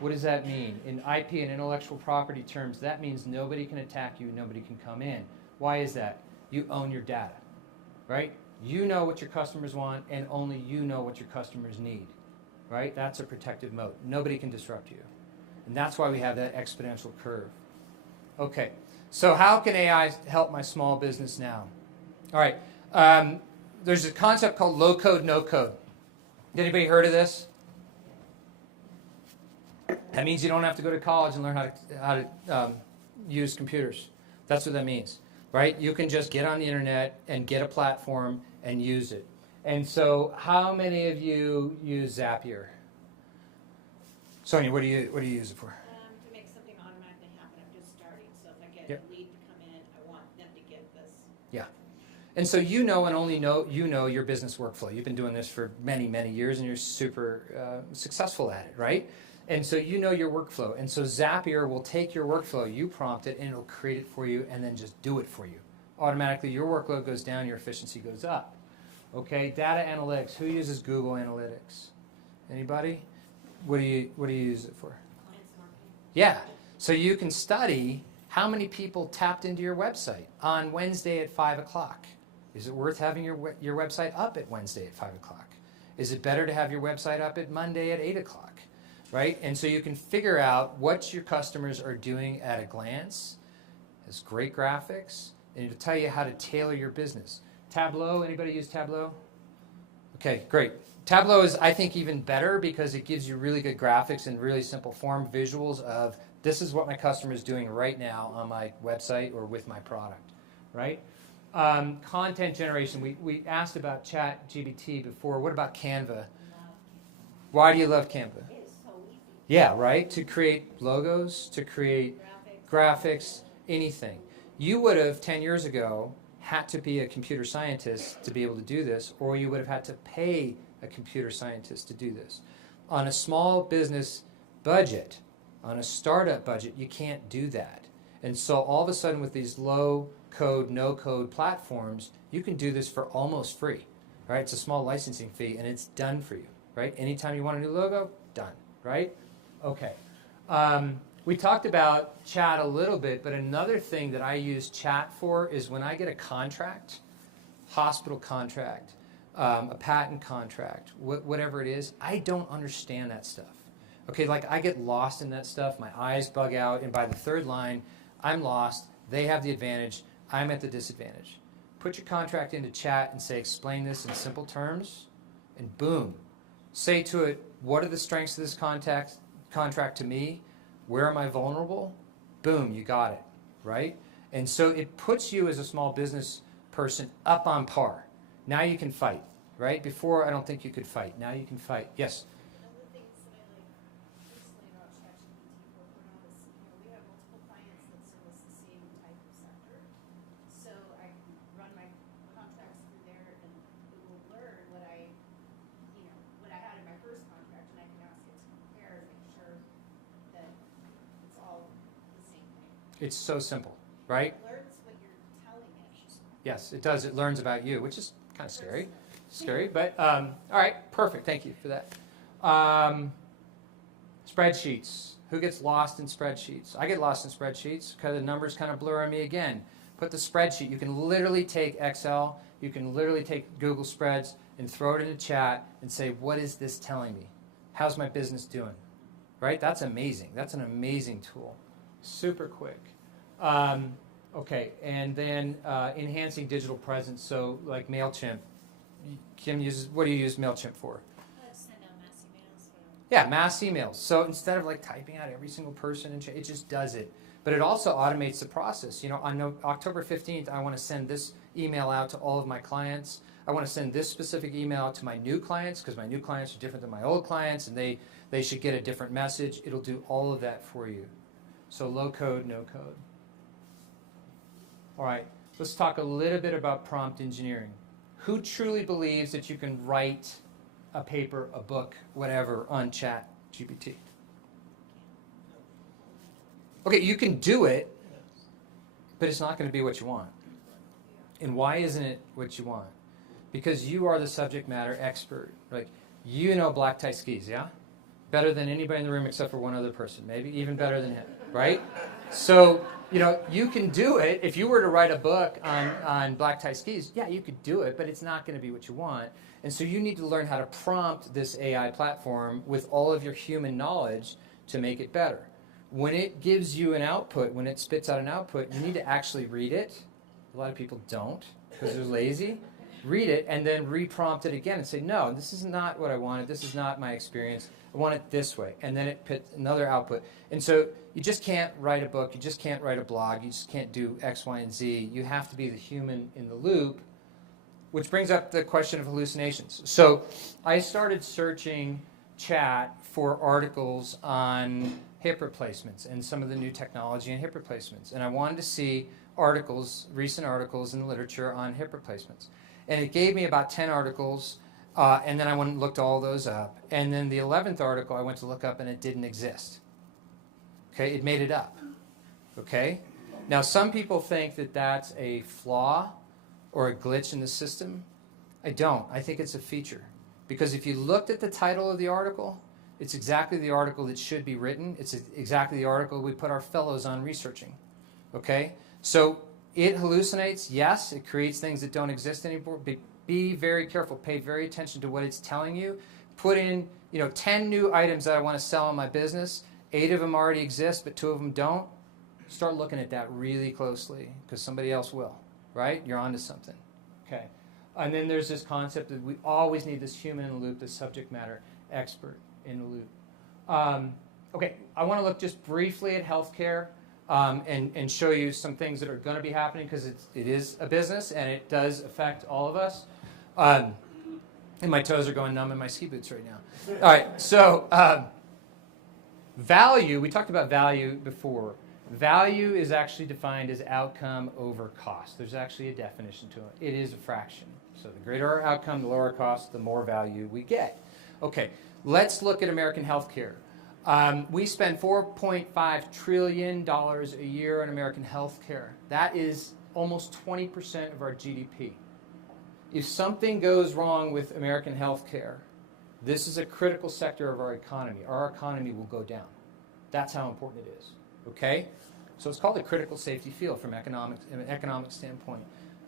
What does that mean? In IP and intellectual property terms, that means nobody can attack you, nobody can come in. Why is that? You own your data, right? You know what your customers want, and only you know what your customers need, right? That's a protective moat. Nobody can disrupt you. And that's why we have that exponential curve. Okay, so how can AI help my small business now? All right, there's a concept called low-code, no-code. Anybody heard of this? That means you don't have to go to college and learn how to use computers. That's what that means, right? You can just get on the internet and get a platform and use it. And so, how many of you use Zapier? Sonia, what do you use it for? To make something automatically happen. I'm just starting, Yeah. And so you know and only know you know your business workflow. You've been doing this for many, many years, and you're super successful at it, right? And so you know your workflow. And so Zapier will take your workflow, you prompt it, and it'll create it for you and then just do it for you. Automatically, your workload goes down, your efficiency goes up. Okay, data analytics. Who uses Google Analytics? Anybody? What do you use it for? Clients marketing. Yeah. So you can study how many people tapped into your website on Wednesday at 5 o'clock. Is it worth having your website up at Wednesday at 5 o'clock? Is it better to have your website up at Monday at 8 o'clock? Right? And so you can figure out what your customers are doing at a glance. It's great graphics, and it'll tell you how to tailor your business. Tableau, anybody use Tableau? Okay, great. Tableau is, I think, even better because it gives you really good graphics and really simple form visuals of this is what my customer is doing right now on my website or with my product, right? Content generation. We asked about ChatGPT before. What about Canva? Why do you love Canva? It's so easy. Yeah, right? To create logos, to create graphics, anything. You would have, 10 years ago, had to be a computer scientist to be able to do this, or you would have had to pay a computer scientist to do this. On a small business budget, on a startup budget, you can't do that. And so all of a sudden with these low code, no code platforms, you can do this for almost free, right? It's a small licensing fee and it's done for you, right? Anytime you want a new logo, done, right? Okay. We talked about chat a little bit, but another thing that I use chat for is when I get a contract, hospital contract, a patent contract, whatever it is, I don't understand that stuff. Okay, like I get lost in that stuff, my eyes bug out, and by the third line, I'm lost, they have the advantage, I'm at the disadvantage. Put your contract into chat and say, explain this in simple terms, and boom. Say to it, what are the strengths of this contract to me? Where am I vulnerable? Boom, you got it, right? And so it puts you as a small business person up on par. Now you can fight, right? Before, I don't think you could fight. Now you can fight. Yes? One of the things that I like personally about ChatGPT for notice, we have multiple clients that service the same type of sector. So I can run my contracts through there and it will learn what I had in my first contract, and I can ask it to compare and make sure that it's all the same thing. It's so simple, right? It learns what you're telling it. Yes, it does. It learns about you, which is kind of scary. Scary, but all right, perfect. Thank you for that. Spreadsheets. Who gets lost in spreadsheets? I get lost in spreadsheets because the numbers kind of blur on me again. Put the spreadsheet. You can literally take Excel, you can literally take Google Spreads and throw it into chat and say, what is this telling me? How's my business doing? Right? That's amazing. That's an amazing tool. Super quick. Okay, and then enhancing digital presence. So like MailChimp. Kim uses, what do you use MailChimp for? Send out mass emails. Yeah, mass emails. So instead of like typing out every single person, it just does it. But it also automates the process. You know, on October 15th, I want to send this email out to all of my clients. I want to send this specific email out to my new clients because my new clients are different than my old clients and they should get a different message. It'll do all of that for you. So low code, no code. All right, let's talk a little bit about prompt engineering. Who truly believes that you can write a paper, a book, whatever, on ChatGPT? Okay, you can do it, but it's not going to be what you want. And why isn't it what you want? Because you are the subject matter expert. Like, you know black tie skis, yeah? Better than anybody in the room except for one other person, maybe even better than him, right? So, you know, you can do it. If you were to write a book on black tie skis, yeah, you could do it, but it's not going to be what you want. And so you need to learn how to prompt this AI platform with all of your human knowledge to make it better. When it gives you an output, when it spits out an output, you need to actually read it. A lot of people don't because they're lazy. Read it and then reprompt it again and say, no, this is not what I wanted. This is not my experience. I want it this way. And then it puts another output. And so you just can't write a book. You just can't write a blog. You just can't do X, Y, and Z. You have to be the human in the loop, which brings up the question of hallucinations. So I started searching chat for articles on hip replacements and some of the new technology in hip replacements. And I wanted to see, recent articles in the literature on hip replacements. And it gave me about 10 articles, and then I went and looked all those up. And then the 11th article I went to look up, and it didn't exist. Okay, it made it up. Okay? Now, some people think that that's a flaw or a glitch in the system. I don't. I think it's a feature. Because if you looked at the title of the article, it's exactly the article that should be written. It's exactly the article we put our fellows on researching. Okay? So it hallucinates, yes. It creates things that don't exist anymore. Be very careful. Pay very attention to what it's telling you. Put in, 10 new items that I want to sell in my business. 8 of them already exist, but 2 of them don't. Start looking at that really closely because somebody else will, right? You're onto something. Okay. And then there's this concept that we always need this human in the loop, this subject matter expert in the loop. Okay, I want to look just briefly at healthcare and show you some things that are going to be happening because it is a business and it does affect all of us. And my toes are going numb in my ski boots right now. All right, so value, we talked about value before. Value is actually defined as outcome over cost. There's actually a definition to it. It is a fraction. So the greater our outcome, the lower cost, the more value we get. Okay, let's look at American healthcare. We spend $4.5 trillion a year on American healthcare. That is almost 20% of our GDP. If something goes wrong with American healthcare, this is a critical sector of our economy. Our economy will go down. That's how important it is. Okay? So it's called a critical safety field from an economic standpoint.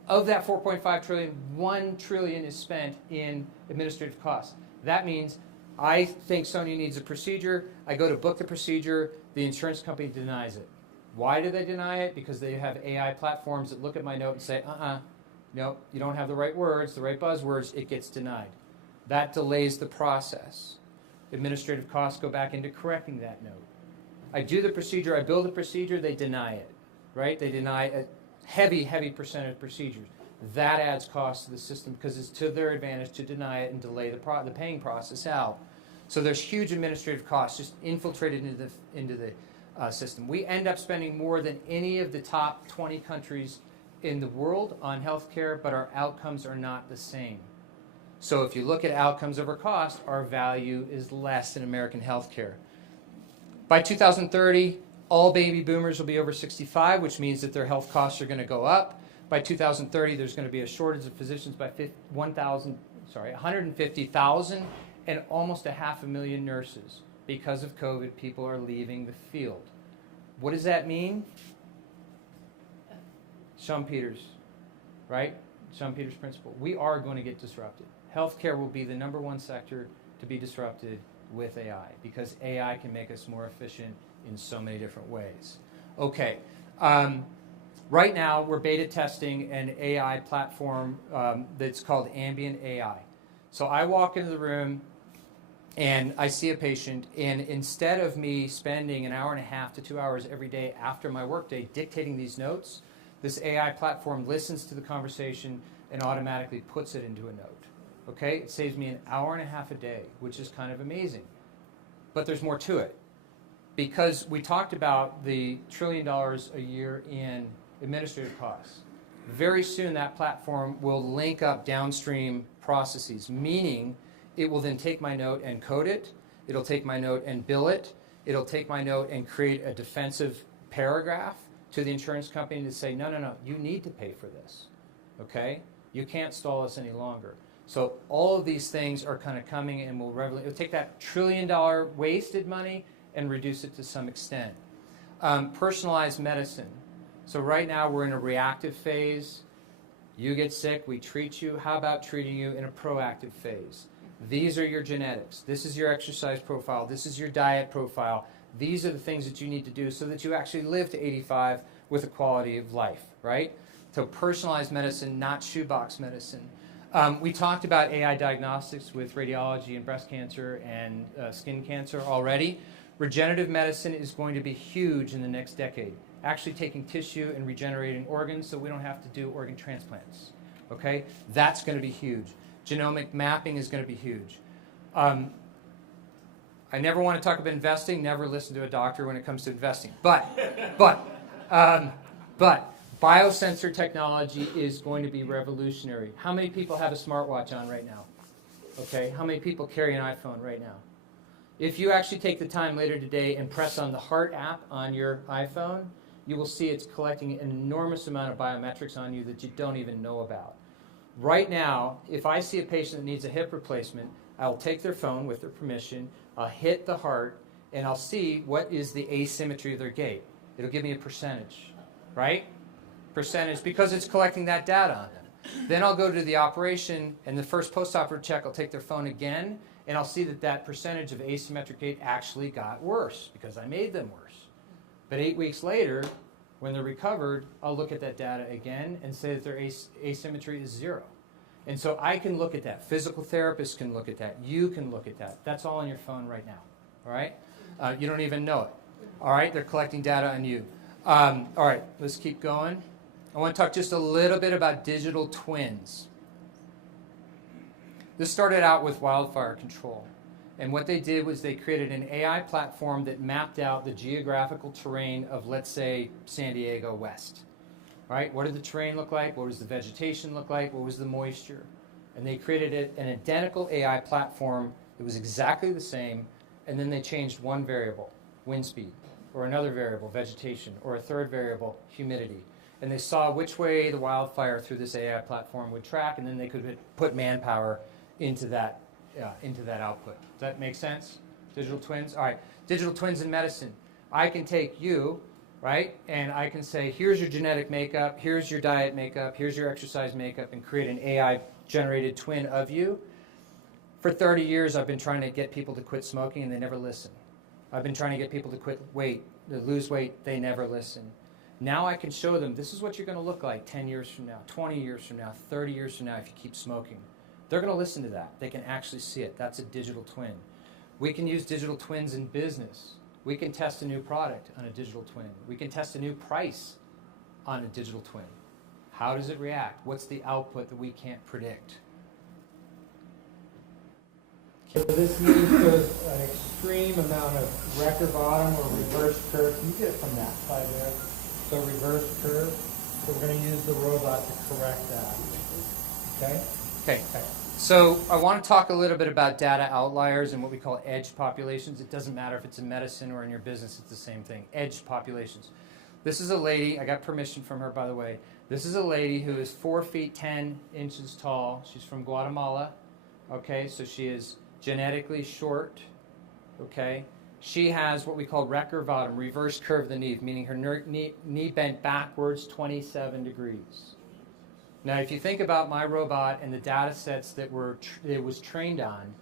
Of that 4.5 trillion, 1 trillion is spent in administrative costs. That means I think Sonia needs a procedure. I go to book the procedure. The insurance company denies it. Why do they deny it? Because they have AI platforms that look at my note and say, no, you don't have the right words, the right buzzwords. It gets denied. That delays the process. Administrative costs go back into correcting that note. I do the procedure, I build the procedure, they deny it, right? They deny a heavy percentage of procedures. That adds cost to the system because it's to their advantage to deny it and delay the paying process out. So there's huge administrative costs just infiltrated into the system. We end up spending more than any of the top 20 countries in the world on healthcare, but our outcomes are not the same. So if you look at outcomes over cost, our value is less in American healthcare. By 2030, all baby boomers will be over 65, which means that their health costs are going to go up. By 2030, there's going to be a shortage of physicians by 150,000 and almost 500,000 nurses. Because of COVID, people are leaving the field. What does that mean? Sean Peters, right? Sean Peters' principle. We are going to get disrupted. Healthcare will be the #1 sector to be disrupted with AI because AI can make us more efficient in so many different ways. Okay, right now we're beta testing an AI platform that's called Ambient AI. So I walk into the room and I see a patient, and instead of me spending an hour and a half to 2 hours every day after my workday dictating these notes, this AI platform listens to the conversation and automatically puts it into a note. Okay, it saves me an hour and a half a day, which is kind of amazing. But there's more to it. Because we talked about the $1 trillion a year in administrative costs. Very soon that platform will link up downstream processes, meaning it will then take my note and code it. It'll take my note and bill it. It'll take my note and create a defensive paragraph to the insurance company to say, no, you need to pay for this. Okay? You can't stall us any longer. So all of these things are kind of coming and it'll take that $1 trillion wasted money and reduce it to some extent. Personalized medicine. So right now we're in a reactive phase. You get sick, we treat you. How about treating you in a proactive phase? These are your genetics. This is your exercise profile. This is your diet profile. These are the things that you need to do so that you actually live to 85 with a quality of life, right? So personalized medicine, not shoebox medicine. We talked about AI diagnostics with radiology and breast cancer and skin cancer already. Regenerative medicine is going to be huge in the next decade, actually taking tissue and regenerating organs so we don't have to do organ transplants. Okay? That's going to be huge. Genomic mapping is going to be huge. I never want to talk about investing, never listen to a doctor when it comes to investing. But Biosensor technology is going to be revolutionary. How many people have a smartwatch on right now? Okay, how many people carry an iPhone right now? If you actually take the time later today and press on the Heart app on your iPhone, you will see it's collecting an enormous amount of biometrics on you that you don't even know about. Right now, if I see a patient that needs a hip replacement, I'll take their phone with their permission, I'll hit the heart, and I'll see what is the asymmetry of their gait. It'll give me a percentage, right? Percentage, because it's collecting that data on them. Then I'll go to the operation, and the first post-operative check, I'll take their phone again, and I'll see that that percentage of asymmetric gait actually got worse because I made them worse. But 8 weeks later, when they're recovered, I'll look at that data again and say that their asymmetry is 0. And so I can look at that. Physical therapists can look at that. You can look at that. That's all on your phone right now. All right? You don't even know it. All right? They're collecting data on you. All right, let's keep going. I want to talk just a little bit about digital twins. This started out with wildfire control. And what they did was they created an AI platform that mapped out the geographical terrain of, let's say, San Diego West. Right? What did the terrain look like? What does the vegetation look like? What was the moisture? And they created an identical AI platform that was exactly the same, and then they changed one variable, wind speed, or another variable, vegetation, or a third variable, humidity. And they saw which way the wildfire through this AI platform would track, and then they could put manpower into that output. Does that make sense? Digital twins? All right. Digital twins in medicine. I can take you, right, and I can say, here's your genetic makeup, here's your diet makeup, here's your exercise makeup, and create an AI-generated twin of you. For 30 years, I've been trying to get people to quit smoking, and they never listen. I've been trying to get people to lose weight, they never listen. Now I can show them, this is what you're going to look like 10 years from now, 20 years from now, 30 years from now if you keep smoking. They're going to listen to that. They can actually see it. That's a digital twin. We can use digital twins in business. We can test a new product on a digital twin. We can test a new price on a digital twin. How does it react? What's the output that we can't predict? So this means there's an extreme amount of record bottom or reverse curve. Can you get it from that side there? So reverse curve. So we're going to use the robot to correct that. Okay? Okay. So I want to talk a little bit about data outliers and what we call edge populations. It doesn't matter if it's in medicine or in your business, it's the same thing. Edge populations. This is a lady, I got permission from her, by the way. This is a lady who is 4 feet 10 inches tall. She's from Guatemala. Okay, so she is genetically short. Okay, she has what we call recurvatum, reverse curve of the knee, meaning her knee bent backwards 27 degrees. Now, if you think about my robot and the data sets that it was trained on,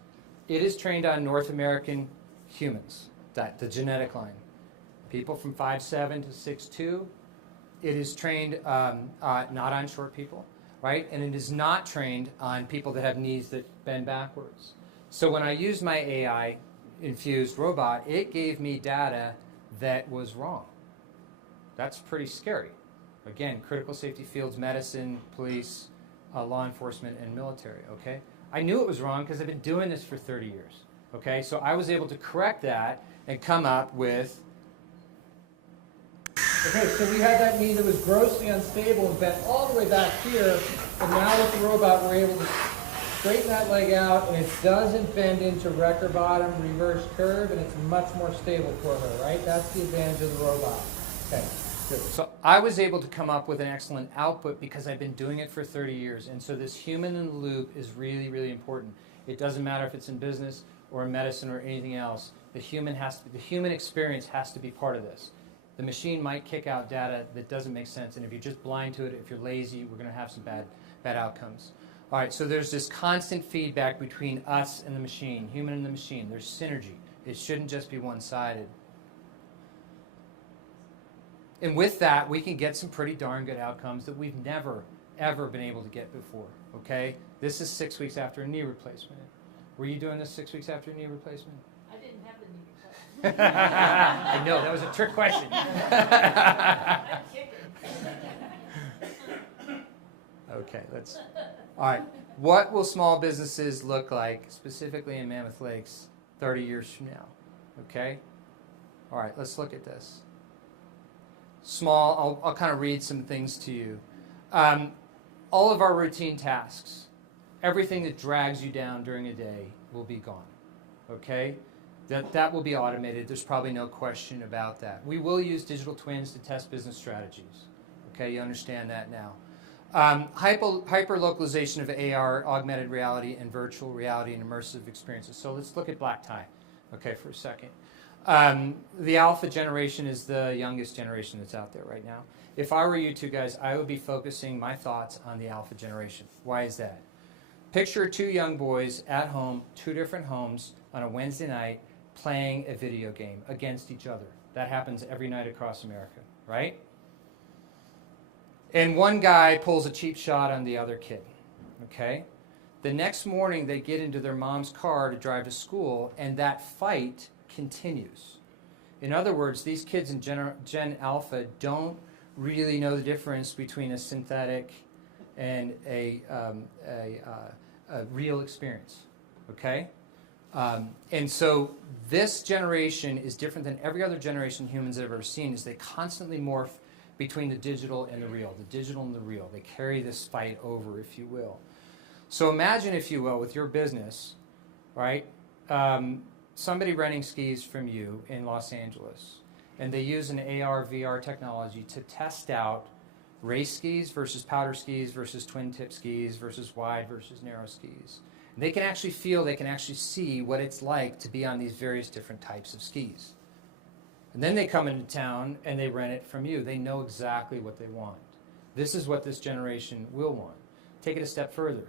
it is trained on North American humans, the genetic line. People from 5'7" to 6'2". It is trained not on short people, right? And it is not trained on people that have knees that bend backwards. So when I used my AI-infused robot, it gave me data that was wrong. That's pretty scary. Again, critical safety fields, medicine, police, law enforcement, and military, okay? I knew it was wrong because I've been doing this for 30 years, okay? So I was able to correct that and come up with... Okay, so we had that knee that was grossly unstable and bent all the way back here, and now with the robot we're able to straighten that leg out, and it doesn't bend into record bottom, reverse curve, and it's much more stable for her, right? That's the advantage of the robot. Okay. Good. So I was able to come up with an excellent output because I've been doing it for 30 years. And so this human in the loop is really, really important. It doesn't matter if it's in business or in medicine or anything else. The human experience has to be part of this. The machine might kick out data that doesn't make sense. And if you're just blind to it, if you're lazy, we're going to have some bad outcomes. All right, so there's this constant feedback between us and the machine, human and the machine. There's synergy. It shouldn't just be one-sided. And with that, we can get some pretty darn good outcomes that we've never, ever been able to get before, okay? This is 6 weeks after a knee replacement. Were you doing this 6 weeks after a knee replacement? I didn't have the knee replacement. I know, that was a trick question. Okay, all right. What will small businesses look like, specifically in Mammoth Lakes, 30 years from now, okay? All right, let's look at this. small. I'll kind of read some things to you. All of our routine tasks, everything that drags you down during a day will be gone. Okay? That will be automated. There's probably no question about that. We will use digital twins to test business strategies. Okay, you understand that now. Hyper-localization of AR, augmented reality, and virtual reality and immersive experiences. So let's look at black tie, okay, for a second. The alpha generation is the youngest generation that's out there right now. If I were you two guys, I would be focusing my thoughts on the alpha generation. Why is that? Picture two young boys at home, two different homes, on a Wednesday night, playing a video game against each other. That happens every night across America, right? And one guy pulls a cheap shot on the other kid, okay? The next morning, they get into their mom's car to drive to school, and that fight continues. In other words, these kids in Gen Alpha don't really know the difference between a synthetic and a real experience, okay? And so this generation is different than every other generation humans have ever seen, is they constantly morph between the digital and the real, the digital and the real. They carry this fight over, if you will. So imagine, if you will, with your business, right? Somebody renting skis from you in Los Angeles, and they use an AR, VR technology to test out race skis versus powder skis versus twin tip skis versus wide versus narrow skis. And they can actually feel, they can actually see what it's like to be on these various different types of skis. And then they come into town and they rent it from you. They know exactly what they want. This is what this generation will want. Take it a step further.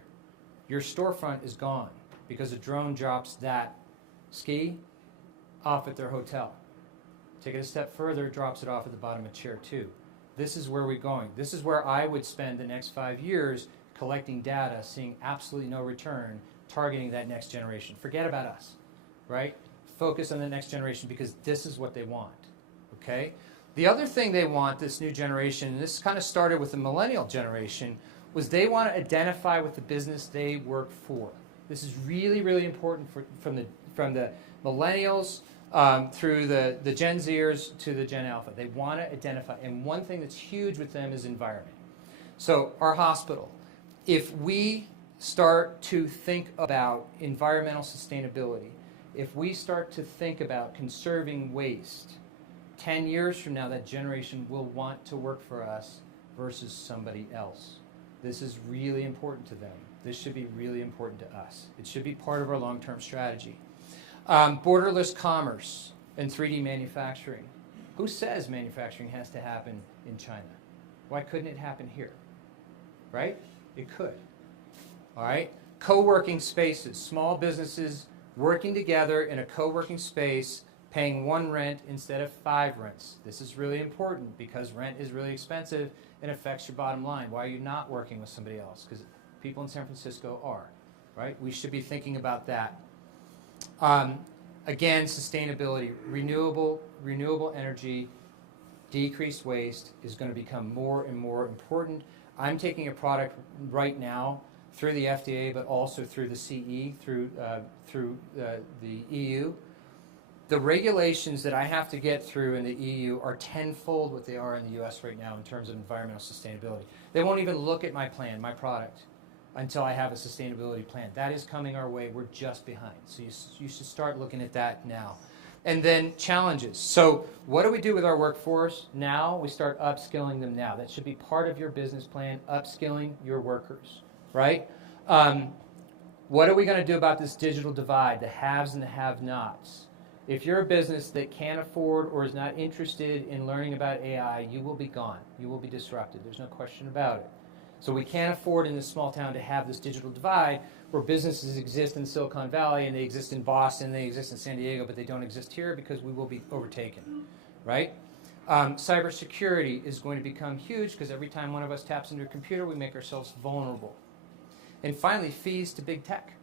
Your storefront is gone because a drone drops that ski off at their hotel. Take it a step further, it drops it off at the bottom of chair 2. This is where we're going. This is where I would spend the next 5 years collecting data, seeing absolutely no return, targeting that next generation. Forget about us, right? Focus on the next generation because this is what they want, okay? The other thing they want, this new generation, and this kind of started with the millennial generation, was they want to identify with the business they work for. This is really, really important from the millennials through the Gen Zers to the Gen Alpha. They want to identify, and one thing that's huge with them is environment. So our hospital, if we start to think about environmental sustainability, if we start to think about conserving waste, 10 years from now, that generation will want to work for us versus somebody else. This is really important to them. This should be really important to us. It should be part of our long-term strategy. Borderless commerce and 3D manufacturing. Who says manufacturing has to happen in China? Why couldn't it happen here? Right? It could. All right? Co-working spaces, small businesses working together in a co-working space, paying 1 rent instead of 5 rents. This is really important because rent is really expensive and affects your bottom line. Why are you not working with somebody else? Because people in San Francisco are, right? We should be thinking about that. Again, sustainability, renewable energy, decreased waste is going to become more and more important. I'm taking a product right now through the FDA, but also through the CE, through the EU. The regulations that I have to get through in the EU are tenfold what they are in the US right now in terms of environmental sustainability. They won't even look at my plan, my product, until I have a sustainability plan. That is coming our way. We're just behind. So you should start looking at that now. And then challenges. So what do we do with our workforce now? We start upskilling them now. That should be part of your business plan, upskilling your workers, right? What are we going to do about this digital divide, the haves and the have-nots? If you're a business that can't afford or is not interested in learning about AI, you will be gone. You will be disrupted. There's no question about it. So we can't afford in this small town to have this digital divide where businesses exist in Silicon Valley and they exist in Boston, they exist in San Diego, but they don't exist here because we will be overtaken, right? Cybersecurity is going to become huge because every time one of us taps into a computer, we make ourselves vulnerable. And finally, fees to big tech.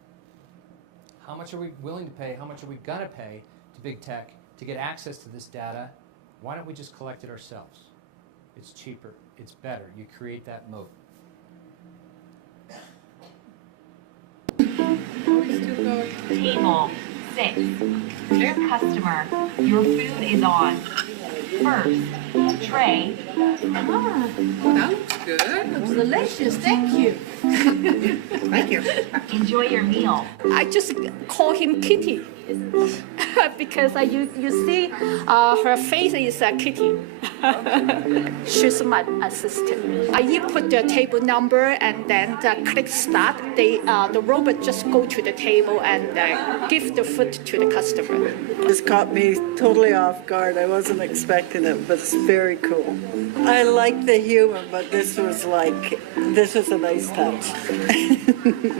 How much are we willing to pay? How much are we going to pay to big tech to get access to this data? Why don't we just collect it ourselves? It's cheaper. It's better. You create that moat. Table 6. Dear customer, your food is on. First, tray. Ah, that looks good. Looks delicious. Thank you. Thank you. Enjoy your meal. I just call him Kitty because you see her face is a kitty. She's my assistant. You put the table number and then click start. The robot just go to the table and give the food to the customer. This caught me totally off guard. I wasn't expecting it, but it's very cool. I like the humor, but this was a nice touch.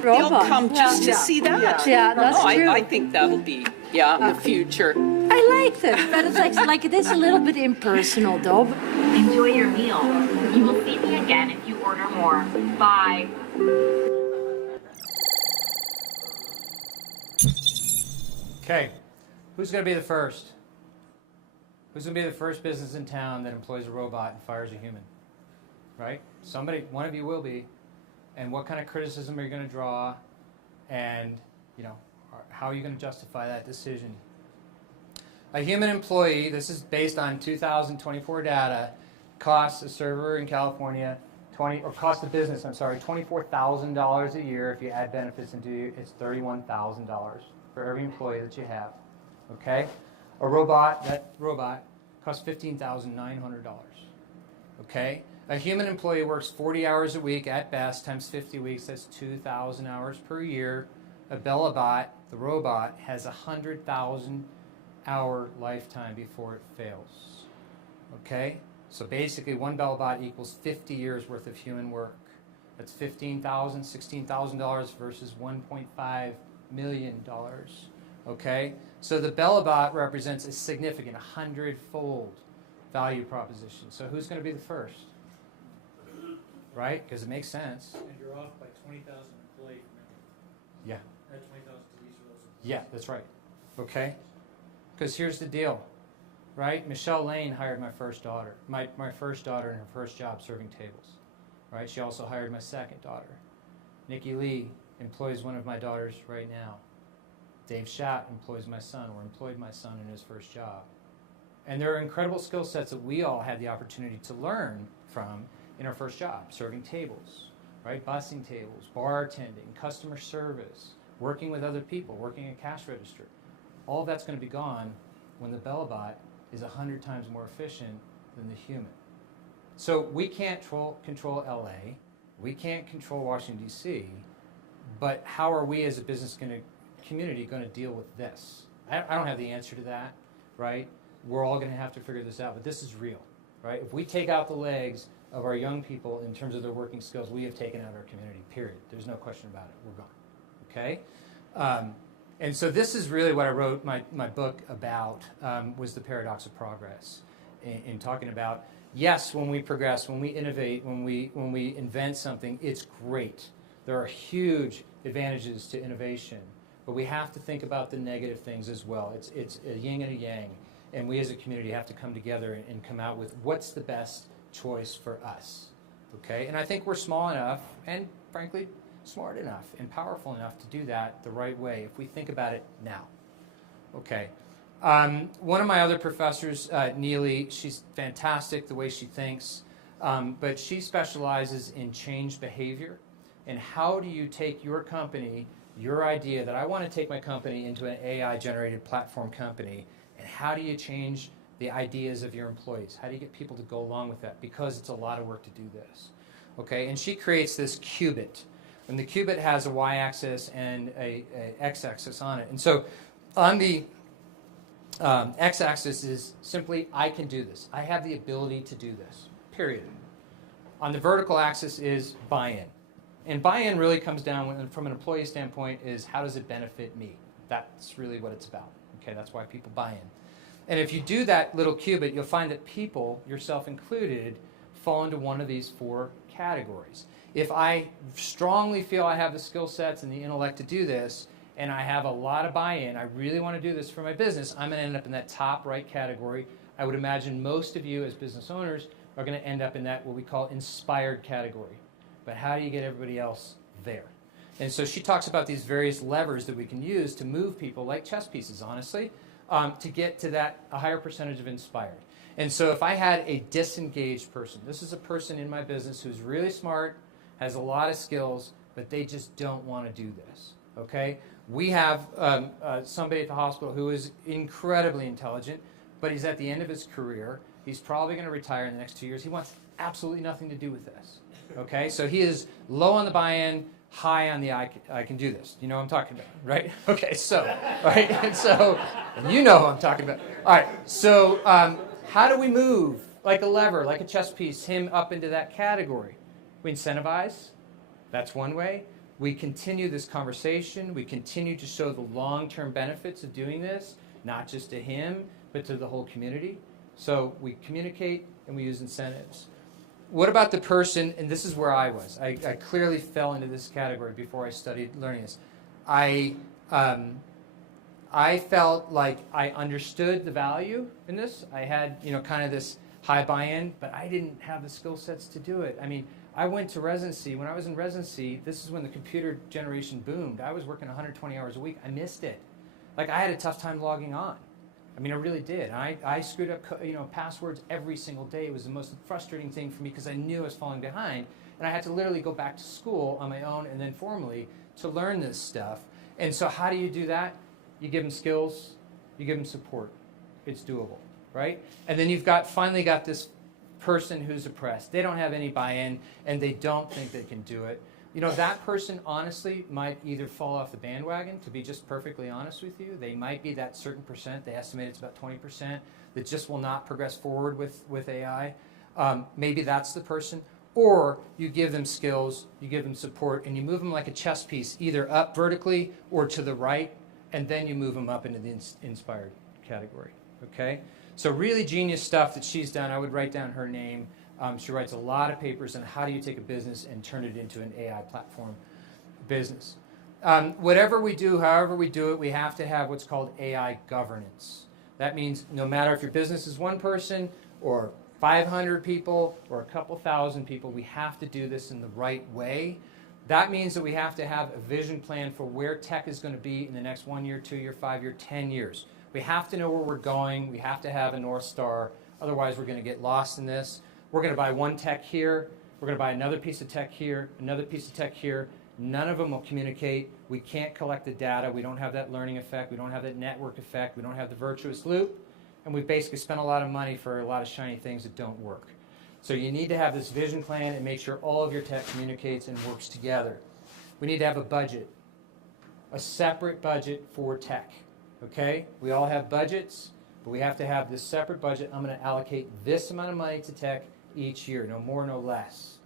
They'll come just to see that. Yeah, that's true. I think that'll be, the future. I like that, but it's like it is a little bit impersonal, though. Enjoy your meal. You will see me again if you order more. Bye. Okay, who's going to be the first? Who's going to be the first business in town that employs a robot and fires a human? Right? Somebody, one of you will be. And what kind of criticism are you going to draw? And, how are you going to justify that decision? A human employee, this is based on 2024 data, costs a server in California cost the business, $24,000 a year. If you add benefits into it, it's $31,000 for every employee that you have. Okay? That robot costs $15,900. Okay? A human employee works 40 hours a week at best, times 50 weeks, that's 2,000 hours per year. A Bellabot, the robot, has a 100,000 hour lifetime before it fails. Okay? So basically, one Bellabot equals 50 years worth of human work. That's $15,000, $16,000 versus $1.5 million. Okay? So the Bellabot represents a significant 100-fold value proposition. So who's going to be the first? Right? Because it makes sense. And you're off by 20,000 employees. Yeah. Or 20,000 to each of those. Yeah, that's right. Okay? Because here's the deal. Right? Michelle Lane hired my first daughter. My first daughter in her first job serving tables. Right? She also hired my second daughter. Nikki Lee employs one of my daughters right now. Dave Schatt employs my son, or employed my son in his first job. And there are incredible skill sets that we all had the opportunity to learn from in our first job, serving tables, right? Bussing tables, bartending, customer service, working with other people, working at cash register. All of that's going to be gone when the Bellabot is 100 times more efficient than the human. So we can't control LA, we can't control Washington, D.C., but how are we as a business community going to deal with this? I don't have the answer to that, right? We're all going to have to figure this out, but this is real, right? If we take out the legs of our young people in terms of their working skills, we have taken out our community, period. There's no question about it. We're gone, okay? And so this is really what I wrote my book about, was the paradox of progress, in talking about, yes, when we progress, when we innovate, when we invent something, it's great. There are huge advantages to innovation, but we have to think about the negative things as well. It's a yin and a yang, and we as a community have to come together and come out with what's the best choice for us, okay? And I think we're small enough and, frankly, smart enough and powerful enough to do that the right way if we think about it now, okay? One of my other professors, Neely, she's fantastic the way she thinks, but she specializes in change behavior. And how do you take your company, your idea that I want to take my company into an AI-generated platform company, and how do you change the ideas of your employees? How do you get people to go along with that? Because it's a lot of work to do this. Okay, and she creates this qubit. And the qubit has a y-axis and a x-axis on it. And so on the x-axis is simply, I can do this. I have the ability to do this, period. On the vertical axis is buy-in. And buy-in really comes down, from an employee standpoint, is how does it benefit me? That's really what it's about. Okay, that's why people buy in. And if you do that little qubit, you'll find that people, yourself included, fall into one of these four categories. If I strongly feel I have the skill sets and the intellect to do this, and I have a lot of buy-in, I really want to do this for my business, I'm going to end up in that top right category. I would imagine most of you as business owners are going to end up in that what we call inspired category. But how do you get everybody else there? And so she talks about these various levers that we can use to move people, like chess pieces, honestly, to get to a higher percentage of inspired. And so if I had a disengaged person, this is a person in my business who's really smart, has a lot of skills, but they just don't want to do this, okay? We have somebody at the hospital who is incredibly intelligent, but he's at the end of his career. He's probably going to retire in the next 2 years. He wants absolutely nothing to do with this, okay? So he is low on the buy-in, high on the I can do this. You know what I'm talking about, right? Okay, so, right? And so, you know who I'm talking about. All right, so how do we move, like a lever, like a chess piece, him up into that category? We incentivize. That's one way. We continue this conversation. We continue to show the long-term benefits of doing this, not just to him, but to the whole community. So we communicate and we use incentives. What about the person, and this is where I was. I clearly fell into this category before I studied learning this. I felt like I understood the value in this. I had, kind of this high buy-in, but I didn't have the skill sets to do it. I mean, I went to residency. When I was in residency, this is when the computer generation boomed. I was working 120 hours a week. I missed it. Like, I had a tough time logging on. I mean, I really did. I screwed up, passwords every single day. It was the most frustrating thing for me because I knew I was falling behind, and I had to literally go back to school on my own and then formally to learn this stuff. And so, how do you do that? You give them skills, you give them support. It's doable, right? And then you've finally got this person who's oppressed. They don't have any buy-in, and they don't think they can do it. That person honestly might either fall off the bandwagon, to be just perfectly honest with you. They might be that certain percent. They estimate it's about 20% that just will not progress forward with AI. Maybe that's the person. Or you give them skills, you give them support, and you move them like a chess piece, either up vertically or to the right, and then you move them up into the inspired category, okay? So really genius stuff that she's done. I would write down her name. She writes a lot of papers on how do you take a business and turn it into an AI platform business. Whatever we do, however we do it, we have to have what's called AI governance. That means no matter if your business is one person or 500 people or a couple thousand people, we have to do this in the right way. That means that we have to have a vision plan for where tech is going to be in the next 1 year, 2 year, 5 year, 10 years. We have to know where we're going. We have to have a North Star. Otherwise, we're going to get lost in this. We're going to buy one tech here. We're going to buy another piece of tech here, another piece of tech here. None of them will communicate. We can't collect the data. We don't have that learning effect. We don't have that network effect. We don't have the virtuous loop. And we basically spent a lot of money for a lot of shiny things that don't work. So you need to have this vision plan and make sure all of your tech communicates and works together. We need to have a budget, a separate budget for tech. Okay? We all have budgets, but we have to have this separate budget. I'm going to allocate this amount of money to tech each year, no more, no less.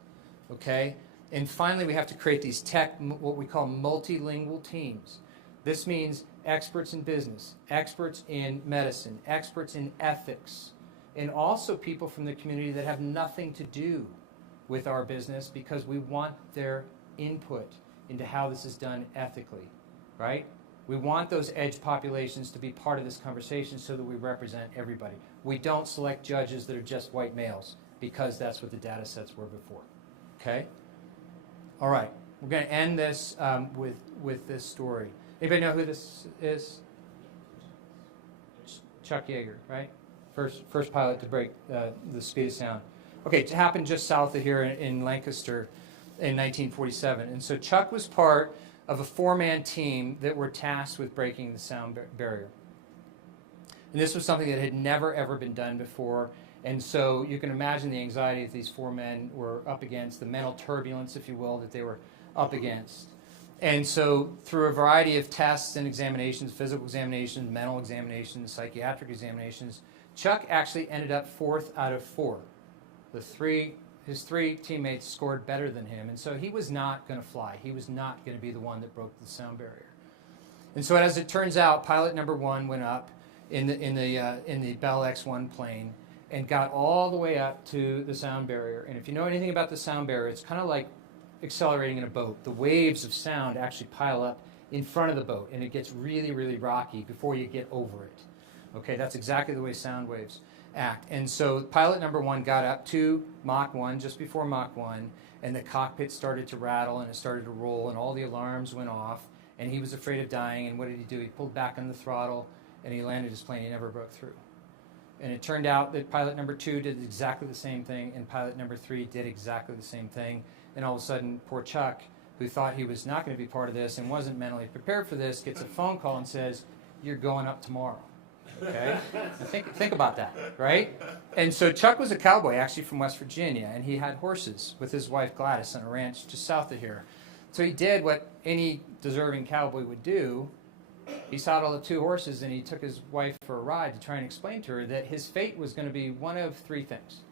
Okay? And finally, we have to create these tech, what we call multilingual teams. This means experts in business, experts in medicine, experts in ethics, and also people from the community that have nothing to do with our business because we want their input into how this is done ethically, right? We want those edge populations to be part of this conversation so that we represent everybody. We don't select judges that are just white males because that's what the data sets were before, okay? All right, we're going to end this with this story. Anybody know who this is? Chuck Yeager, right? First pilot to break the speed of sound. Okay, it happened just south of here in Lancaster in 1947. And so Chuck was part of a 4-man team that were tasked with breaking the sound barrier. And this was something that had never, ever been done before. And so you can imagine the anxiety that these 4 men were up against, the mental turbulence, if you will, that they were up against. And so through a variety of tests and examinations, physical examinations, mental examinations, psychiatric examinations, Chuck actually ended up 4th out of 4. His 3 teammates scored better than him, and so he was not going to fly. He was not going to be the one that broke the sound barrier. And so as it turns out, pilot number 1 went up in the Bell X-1 plane and got all the way up to the sound barrier. And if you know anything about the sound barrier, it's kind of like accelerating in a boat. The waves of sound actually pile up in front of the boat, and it gets really, really rocky before you get over it. Okay, that's exactly the way sound waves act. And so pilot number 1 got up to Mach 1, just before Mach 1, and the cockpit started to rattle, and it started to roll, and all the alarms went off, and he was afraid of dying, and what did he do? He pulled back on the throttle, and he landed his plane. He never broke through. And it turned out that pilot number 2 did exactly the same thing, and pilot number 3 did exactly the same thing. And all of a sudden, poor Chuck, who thought he was not going to be part of this and wasn't mentally prepared for this, gets a phone call and says, "You're going up tomorrow." Okay? Now think about that, right? And so Chuck was a cowboy, actually from West Virginia, and he had horses with his wife Gladys on a ranch just south of here. So he did what any deserving cowboy would do. He saddled the 2 horses and he took his wife for a ride to try and explain to her that his fate was going to be one of 3 things.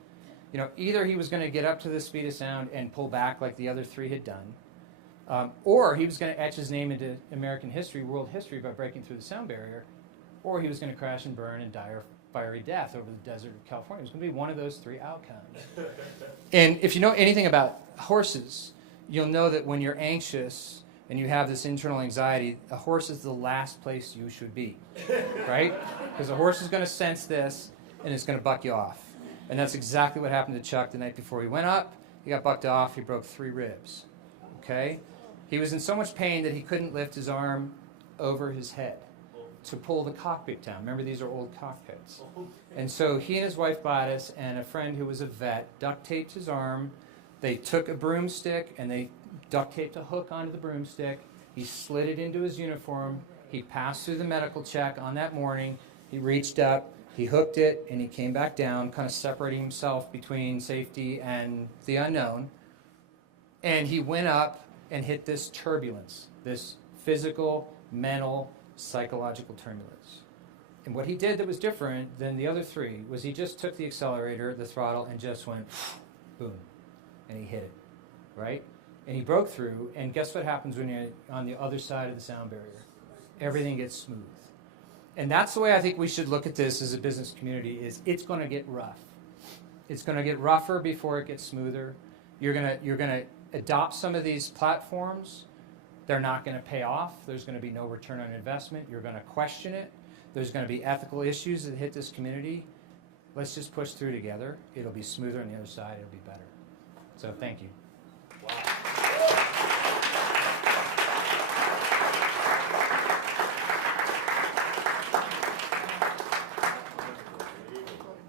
You know, either he was going to get up to the speed of sound and pull back like the other 3 had done, or he was going to etch his name into American history, world history, by breaking through the sound barrier, or he was going to crash and burn and die a fiery death over the desert of California. It was going to be one of those 3 outcomes. And if you know anything about horses, you'll know that when you're anxious and you have this internal anxiety, a horse is the last place you should be, right? Because a horse is going to sense this and it's going to buck you off. And that's exactly what happened to Chuck the night before he went up. He got bucked off. He broke 3 ribs, okay? He was in so much pain that he couldn't lift his arm over his head to pull the cockpit down. Remember, these are old cockpits. And so he and his wife Gladys and a friend who was a vet duct taped his arm. They took a broomstick and they duct taped a hook onto the broomstick. He slid it into his uniform. He passed through the medical check on that morning. He reached up, he hooked it, and he came back down, kind of separating himself between safety and the unknown. And he went up and hit this turbulence, this physical, mental, psychological turbulence. And what he did that was different than the other 3 was he just took the accelerator, the throttle, and just went boom, and he hit it, right? And he broke through, and guess what happens when you're on the other side of the sound barrier? Everything gets smooth. And that's the way I think we should look at this as a business community, is it's going to get rough. It's going to get rougher before it gets smoother. You're going to adopt some of these platforms. They're not going to pay off. There's going to be no return on investment. You're going to question it. There's going to be ethical issues that hit this community. Let's just push through together. It'll be smoother on the other side. It'll be better. So thank you.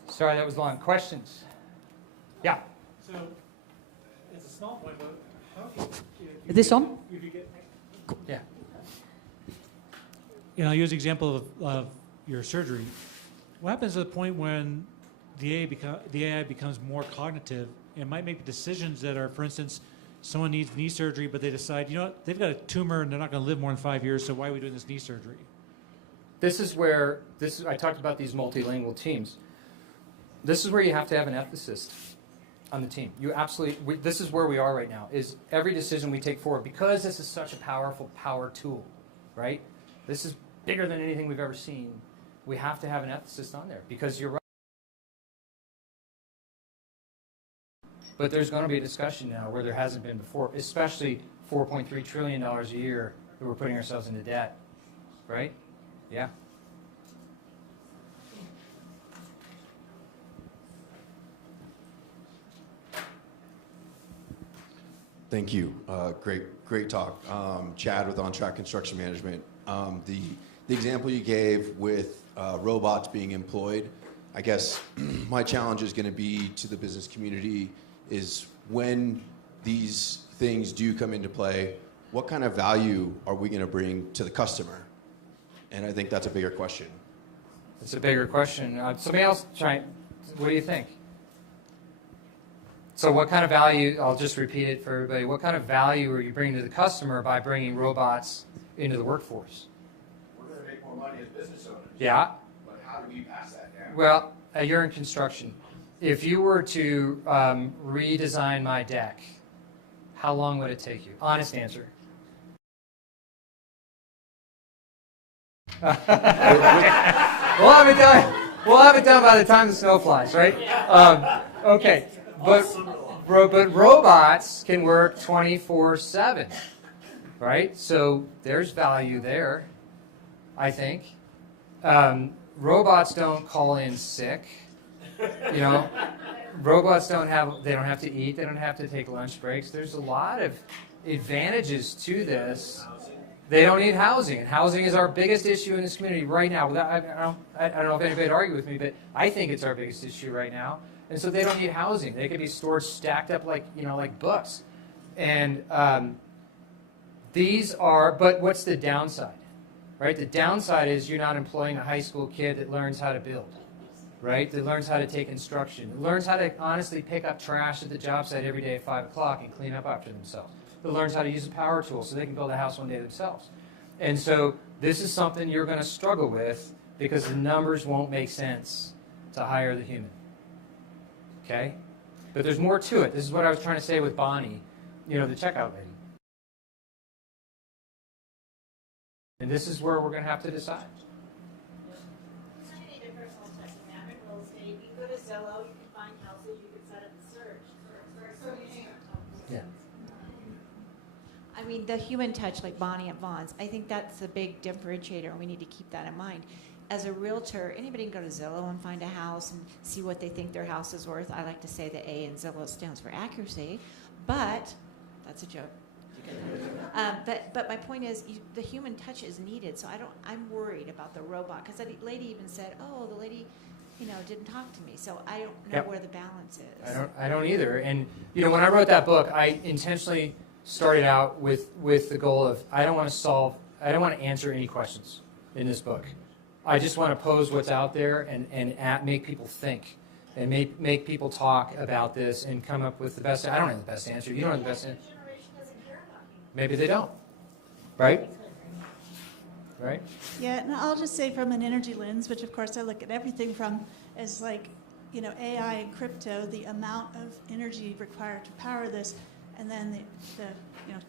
Sorry, that was long. Questions? Yeah. So, it's a small point, but how can Is this on? if you get Yeah. you know, use the example of your surgery. What happens at the point when the AI becomes more cognitive and might make decisions that are, for instance, someone needs knee surgery, but they decide, you know what, they've got a tumor and they're not going to live more than 5 years, so why are we doing this knee surgery? This is where I talked about these multilingual teams. This is where you have to have an ethicist on the team. You absolutely. This is where we are right now. Is every decision we take forward, because this is such a powerful power tool, right? This is bigger than anything we've ever seen. We have to have an ethicist on there, because you're right. But there's going to be a discussion now where there hasn't been before, especially $4.3 trillion a year that we're putting ourselves into debt, right? Yeah. Thank you. Great talk. Chad with On Track Construction Management. The example you gave with robots being employed, I guess my challenge is going to be to the business community is when these things do come into play, what kind of value are we going to bring to the customer? And I think that's a bigger question. It's a bigger question. Somebody else try. What do you think? So what kind of value, I'll just repeat it for everybody, what kind of value are you bringing to the customer by bringing robots into the workforce? We're going to make more money as business owners. Yeah. But how do we pass that down? Well, you're in construction. If you were to redesign my deck, how long would it take you? Honest answer. We'll have it done. We'll have it done by the time the snow flies, right? Okay. But robots can work 24/7, right? So there's value there, I think. Robots don't call in sick, you know. Robots they don't have to eat, they don't have to take lunch breaks. There's a lot of advantages to this. They don't need housing, and housing is our biggest issue in this community right now. I don't know if anybody would argue with me, but I think it's our biggest issue right now. And so they don't need housing. They could be stored stacked up like, like books. And but what's the downside, right? The downside is you're not employing a high school kid that learns how to build, right? That learns how to take instruction, that learns how to honestly pick up trash at the job site every day at 5 o'clock and clean up after themselves, that learns how to use a power tool so they can build a house one day themselves. And so this is something you're going to struggle with because the numbers won't make sense to hire the human. Okay? But there's more to it. This is what I was trying to say with Bonnie, the checkout lady. And this is where we're going to have to decide. It's not any different from checking out in real estate. You go to Zillow, you can find houses, you can set up a search. Yeah. I mean, the human touch, like Bonnie at Vaughn's, I think that's a big differentiator, and we need to keep that in mind. As a realtor, anybody can go to Zillow and find a house and see what they think their house is worth. I like to say the A in Zillow stands for accuracy, but that's a joke. But my point is, the human touch is needed. So I'm worried about the robot, because that lady even said, "Oh, the lady, didn't talk to me." So I don't know where the balance is. I don't either. And when I wrote that book, I intentionally started out with the goal of I don't want to answer any questions in this book. I just want to pose what's out there and make people think and make people talk about this and come up with the best. I don't have the best answer. You don't have the best answer. Maybe they don't. Right? Right? Yeah, and I'll just say from an energy lens, which of course I look at everything from as like, AI and crypto, the amount of energy required to power this, and then the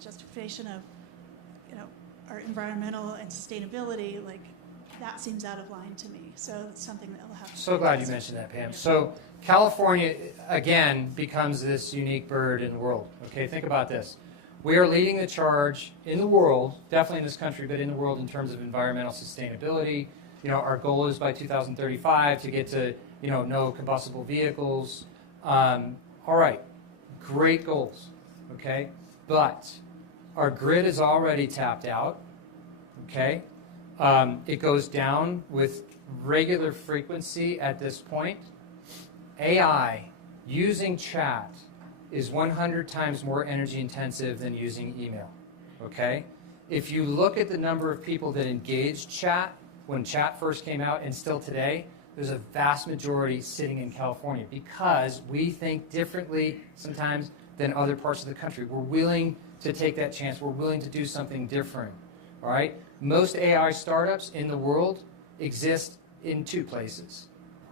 justification of, our environmental and sustainability, like that seems out of line to me. So it's something that will have to So glad you mentioned that, Pam. So California, again, becomes this unique bird in the world. Okay, think about this. We are leading the charge in the world, definitely in this country, but in the world in terms of environmental sustainability. Our goal is by 2035 to get to, no combustible vehicles. All right, great goals, okay? But our grid is already tapped out, okay? It goes down with regular frequency at this point. AI using chat is 100 times more energy intensive than using email, okay? If you look at the number of people that engaged chat when chat first came out and still today, there's a vast majority sitting in California because we think differently sometimes than other parts of the country. We're willing to take that chance. We're willing to do something different, all right? Most AI startups in the world exist in 2 places,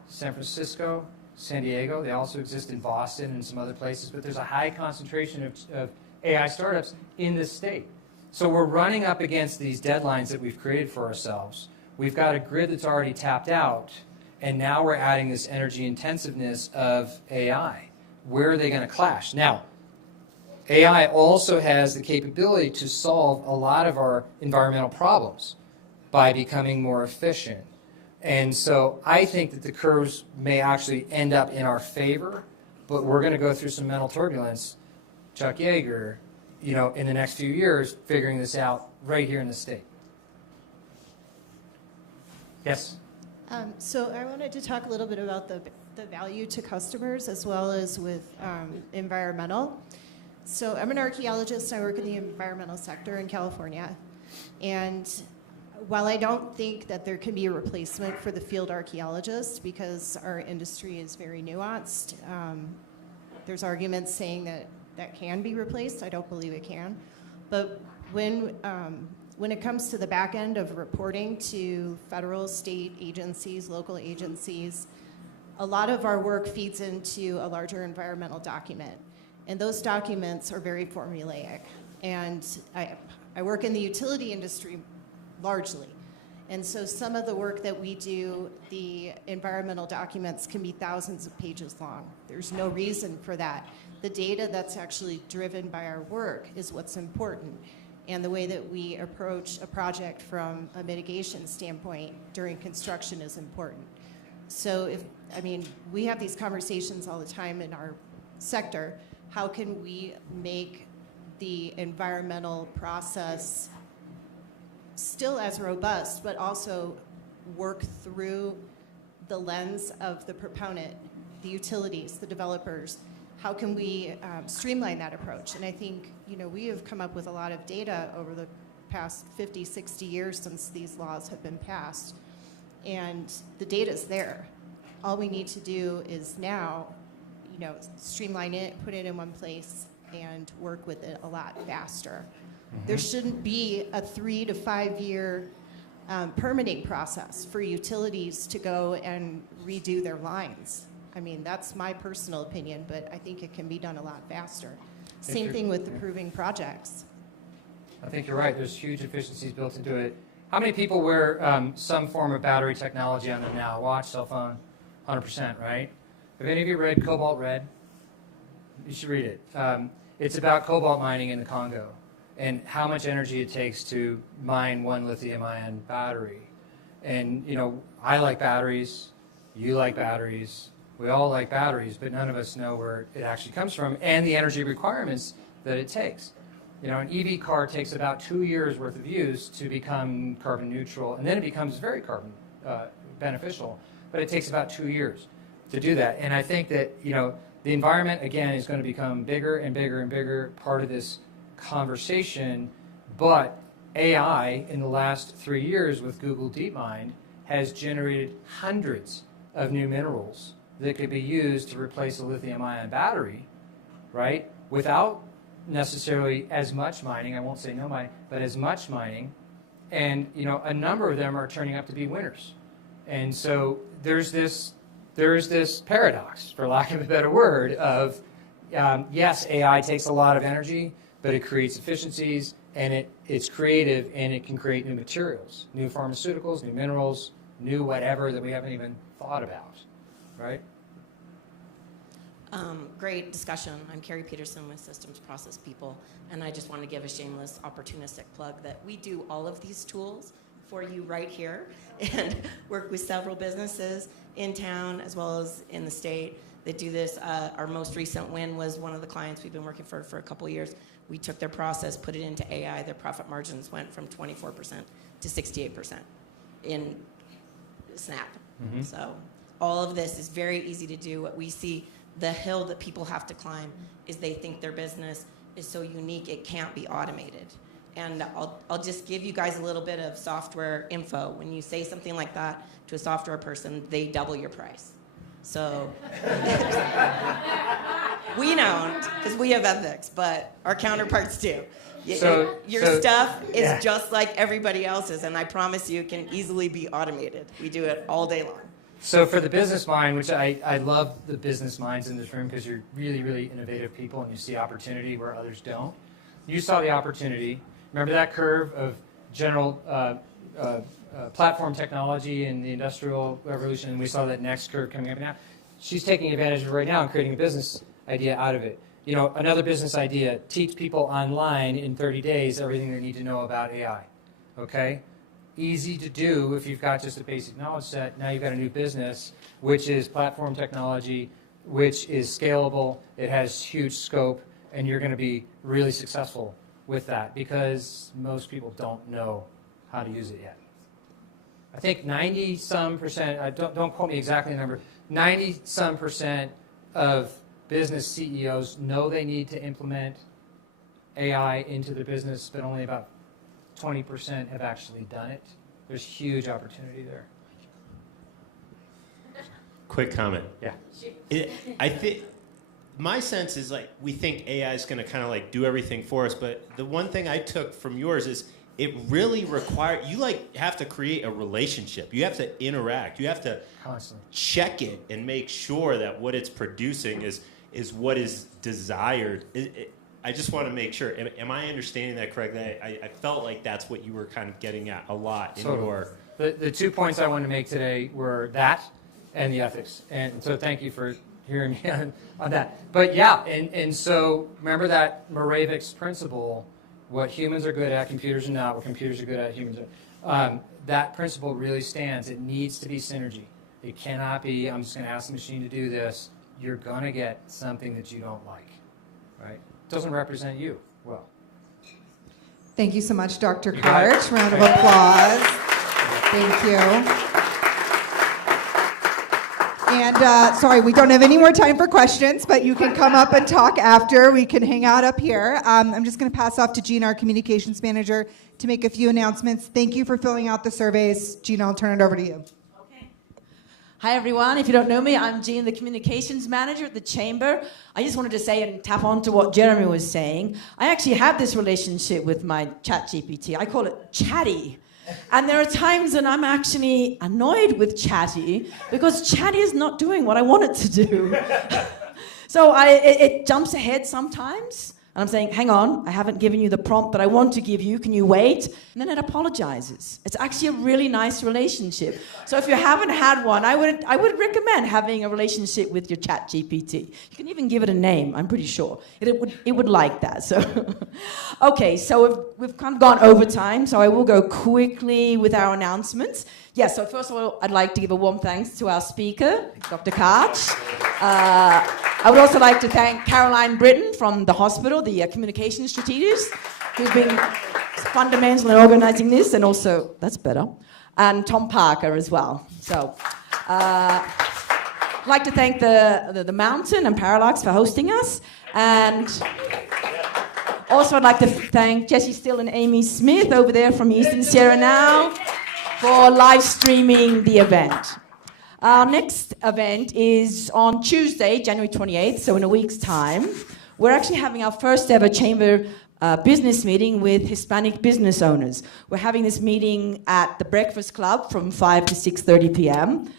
San Francisco, San Diego. They also exist in Boston and some other places, but there's a high concentration of AI startups in this state. So we're running up against these deadlines that we've created for ourselves. We've got a grid that's already tapped out, and now we're adding this energy intensiveness of AI. Where are they going to clash? Now, AI also has the capability to solve a lot of our environmental problems by becoming more efficient. And so I think that the curves may actually end up in our favor, but we're going to go through some mental turbulence, Chuck Yeager, in the next few years, figuring this out right here in the state. Yes? So I wanted to talk a little bit about the value to customers as well as with environmental. So I'm an archaeologist. I work in the environmental sector in California. And while I don't think that there can be a replacement for the field archaeologist because our industry is very nuanced, there's arguments saying that can be replaced. I don't believe it can. But when it comes to the back end of reporting to federal, state agencies, local agencies, a lot of our work feeds into a larger environmental document. And those documents are very formulaic. And I work in the utility industry largely. And so some of the work that we do, the environmental documents can be thousands of pages long. There's no reason for that. The data that's actually driven by our work is what's important. And the way that we approach a project from a mitigation standpoint during construction is important. So we have these conversations all the time in our sector. How can we make the environmental process still as robust, but also work through the lens of the proponent, the utilities, the developers. How can we streamline that approach? And I think, we have come up with a lot of data over the past 50, 60 years since these laws have been passed. And the data's there. All we need to do is now, streamline it, put it in one place, and work with it a lot faster. There shouldn't be a 3 to 5 year permitting process for utilities to go and redo their lines. I mean, that's my personal opinion, but I think it can be done a lot faster. Same thing with approving projects. I think you're right. There's huge efficiencies built into it. How many people wear some form of battery technology on them now? Watch, cell phone, 100%, right? Have any of you read Cobalt Red? You should read it. It's about cobalt mining in the Congo and how much energy it takes to mine one lithium-ion battery. And, I like batteries. You like batteries. We all like batteries, but none of us know where it actually comes from and the energy requirements that it takes. An EV car takes about 2 years worth of use to become carbon neutral, and then it becomes very carbon beneficial, but it takes about 2 years to do that. And I think that, the environment, again, is going to become bigger and bigger and bigger part of this conversation, but AI in the last 3 years with Google DeepMind has generated hundreds of new minerals that could be used to replace a lithium-ion battery, right, without necessarily as much mining. I won't say no mining, but as much mining. And, a number of them are turning up to be winners. And so there's this paradox, for lack of a better word, of, yes, AI takes a lot of energy, but it creates efficiencies, and it's creative, and it can create new materials, new pharmaceuticals, new minerals, new whatever that we haven't even thought about, right? Great discussion. I'm Carrie Peterson with Systems Process People, and I just want to give a shameless, opportunistic plug that we do all of these tools for you right here and work with several businesses in town as well as in the state that do this. Our most recent win was one of the clients we've been working for a couple of years. We took their process, put it into AI. Their profit margins went from 24% to 68% in snap. So all of this is very easy to do. What we see, the hill that people have to climb is they think their business is so unique it can't be automated. And I'll just give you guys a little bit of software info. When you say something like that to a software person, they double your price. So we don't, because we have ethics, but our counterparts do. Your stuff is just like everybody else's, and I promise you it can easily be automated. We do it all day long. So for the business mind, which I love the business minds in this room because you're really, really innovative people and you see opportunity where others don't. You saw the opportunity. Remember that curve of general platform technology and the Industrial Revolution, and we saw that next curve coming up now. She's taking advantage of it right now and creating a business idea out of it. Another business idea, teach people online in 30 days everything they need to know about AI, okay? Easy to do if you've got just a basic knowledge set. Now you've got a new business, which is platform technology, which is scalable, it has huge scope, and you're going to be really successful with that because most people don't know how to use it yet. I think 90-some%, don't quote me exactly the number, 90-some% of business CEOs know they need to implement AI into their business, but only about 20% have actually done it. There's huge opportunity there. Quick comment. Yeah. I think my sense is we think AI is going to kind of do everything for us, but the one thing I took from yours is it really requires you have to create a relationship. You have to interact. You have to constantly check it and make sure that what it's producing is what is desired. I just want to make sure. Am I understanding that correctly? I felt like that's what you were kind of getting at a lot in your... The 2 points I wanted to make today were that and the ethics. And so thank you for hearing me on that. But yeah, and so remember that Moravic's principle, what humans are good at, computers are not, what computers are good at, humans are. That principle really stands. It needs to be synergy. It cannot be, I'm just going to ask the machine to do this. You're going to get something that you don't like, right? Doesn't represent you well. Thank you so much, Dr. You got it. Karch. Round of applause. Thank you. And sorry, we don't have any more time for questions, but you can come up and talk after. We can hang out up here. I'm just going to pass off to Gina, our communications manager, to make a few announcements. Thank you for filling out the surveys. Gina, I'll turn it over to you. Hi, everyone. If you don't know me, I'm Jean, the communications manager at the Chamber. I just wanted to say and tap on to what Jeremy was saying. I actually have this relationship with my ChatGPT. I call it Chatty. And there are times when I'm actually annoyed with Chatty because Chatty is not doing what I want it to do. So it jumps ahead sometimes. And I'm saying, hang on, I haven't given you the prompt that I want to give you. Can you wait? And then it apologizes. It's actually a really nice relationship. So if you haven't had one, I would recommend having a relationship with your ChatGPT. You can even give it a name, I'm pretty sure. It would like that. So, okay, so we've kind of gone over time, so I will go quickly with our announcements. Yes, so first of all, I'd like to give a warm thanks to our speaker, Dr. Karch. I would also like to thank Caroline Britton from the hospital, the communication strategist, who's been fundamental in organizing this, and also, that's better, and Tom Parker as well. So, I'd like to thank the Mountain and Parallax for hosting us, and also I'd like to thank Jessie Still and Amy Smith over there from Eastern Sierra Now for live streaming the event. Our next event is on Tuesday, January 28th, so in a week's time. We're actually having our first ever Chamber business meeting with Hispanic business owners. We're having this meeting at the Breakfast Club from 5 to 6:30 p.m.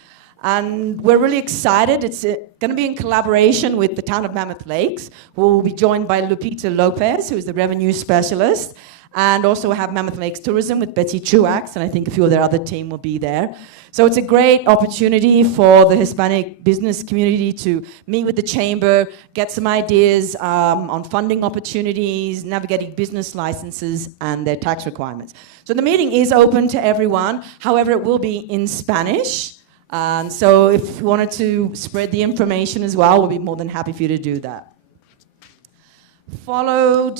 And we're really excited. It's going to be in collaboration with the town of Mammoth Lakes. We'll be joined by Lupita Lopez, who is the revenue specialist. And also we have Mammoth Lakes Tourism with Betsy Truax, and I think a few of their other team will be there. So it's a great opportunity for the Hispanic business community to meet with the Chamber, get some ideas on funding opportunities, navigating business licenses, and their tax requirements. So the meeting is open to everyone. However, it will be in Spanish. So if you wanted to spread the information as well, we'll be more than happy for you to do that. Followed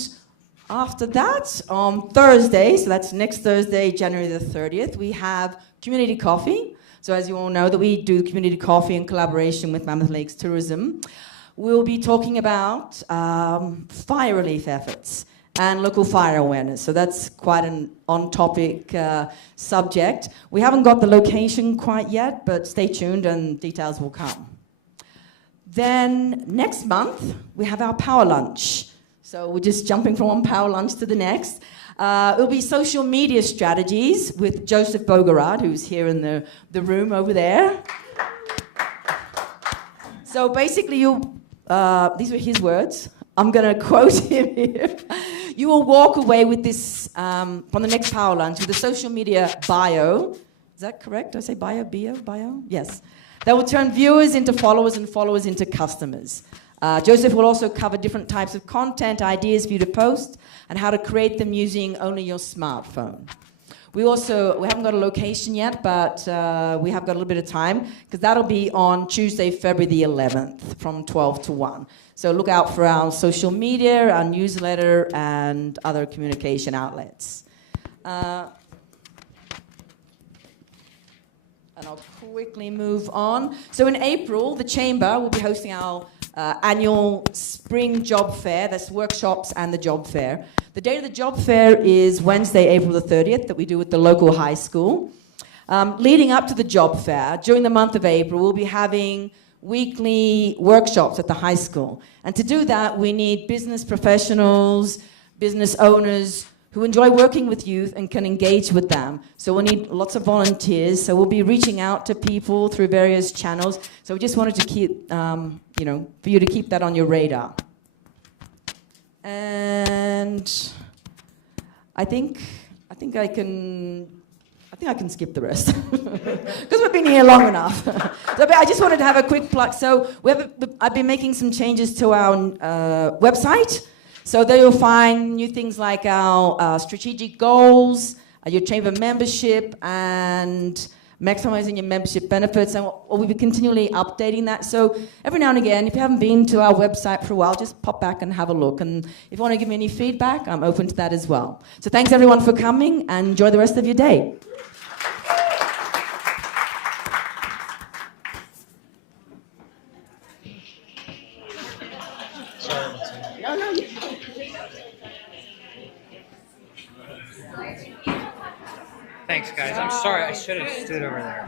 after that, on Thursday, so that's next Thursday, January the 30th, we have community coffee. So as you all know, that we do community coffee in collaboration with Mammoth Lakes Tourism. We'll be talking about fire relief efforts and local fire awareness. So that's quite an on-topic subject. We haven't got the location quite yet, but stay tuned and details will come. Then next month, we have our power lunch. So we're just jumping from one power lunch to the next. It'll be social media strategies with Joseph Bogarad, who's here in the room over there. So basically, these were his words. I'm going to quote him here. You will walk away with this, from the next power lunch, with a social media bio. Is that correct? Did I say bio? Yes. That will turn viewers into followers and followers into customers. Joseph will also cover different types of content, ideas for you to post, and how to create them using only your smartphone. We haven't got a location yet, but we have got a little bit of time, because that'll be on Tuesday, February the 11th, from 12 to 1. So look out for our social media, our newsletter, and other communication outlets. And I'll quickly move on. So in April, the Chamber will be hosting our annual spring job fair. That's workshops and the job fair. The date of the job fair is Wednesday, April the 30th, that we do at the local high school. Leading up to the job fair, during the month of April, we'll be having weekly workshops at the high school. And to do that, we need business professionals, business owners who enjoy working with youth and can engage with them. So we'll need lots of volunteers. So we'll be reaching out to people through various channels. So we just wanted to keep, for you to keep that on your radar. And I think I can skip the rest because we've been here long enough. So I just wanted to have a quick plug. So I've been making some changes to our website. So there you'll find new things like our strategic goals, your chamber membership, and maximizing your membership benefits, and we'll be continually updating that. So every now and again, if you haven't been to our website for a while, just pop back and have a look. And if you want to give me any feedback, I'm open to that as well. So thanks everyone for coming, and enjoy the rest of your day. Thanks, guys. I'm sorry. I should have stood over there.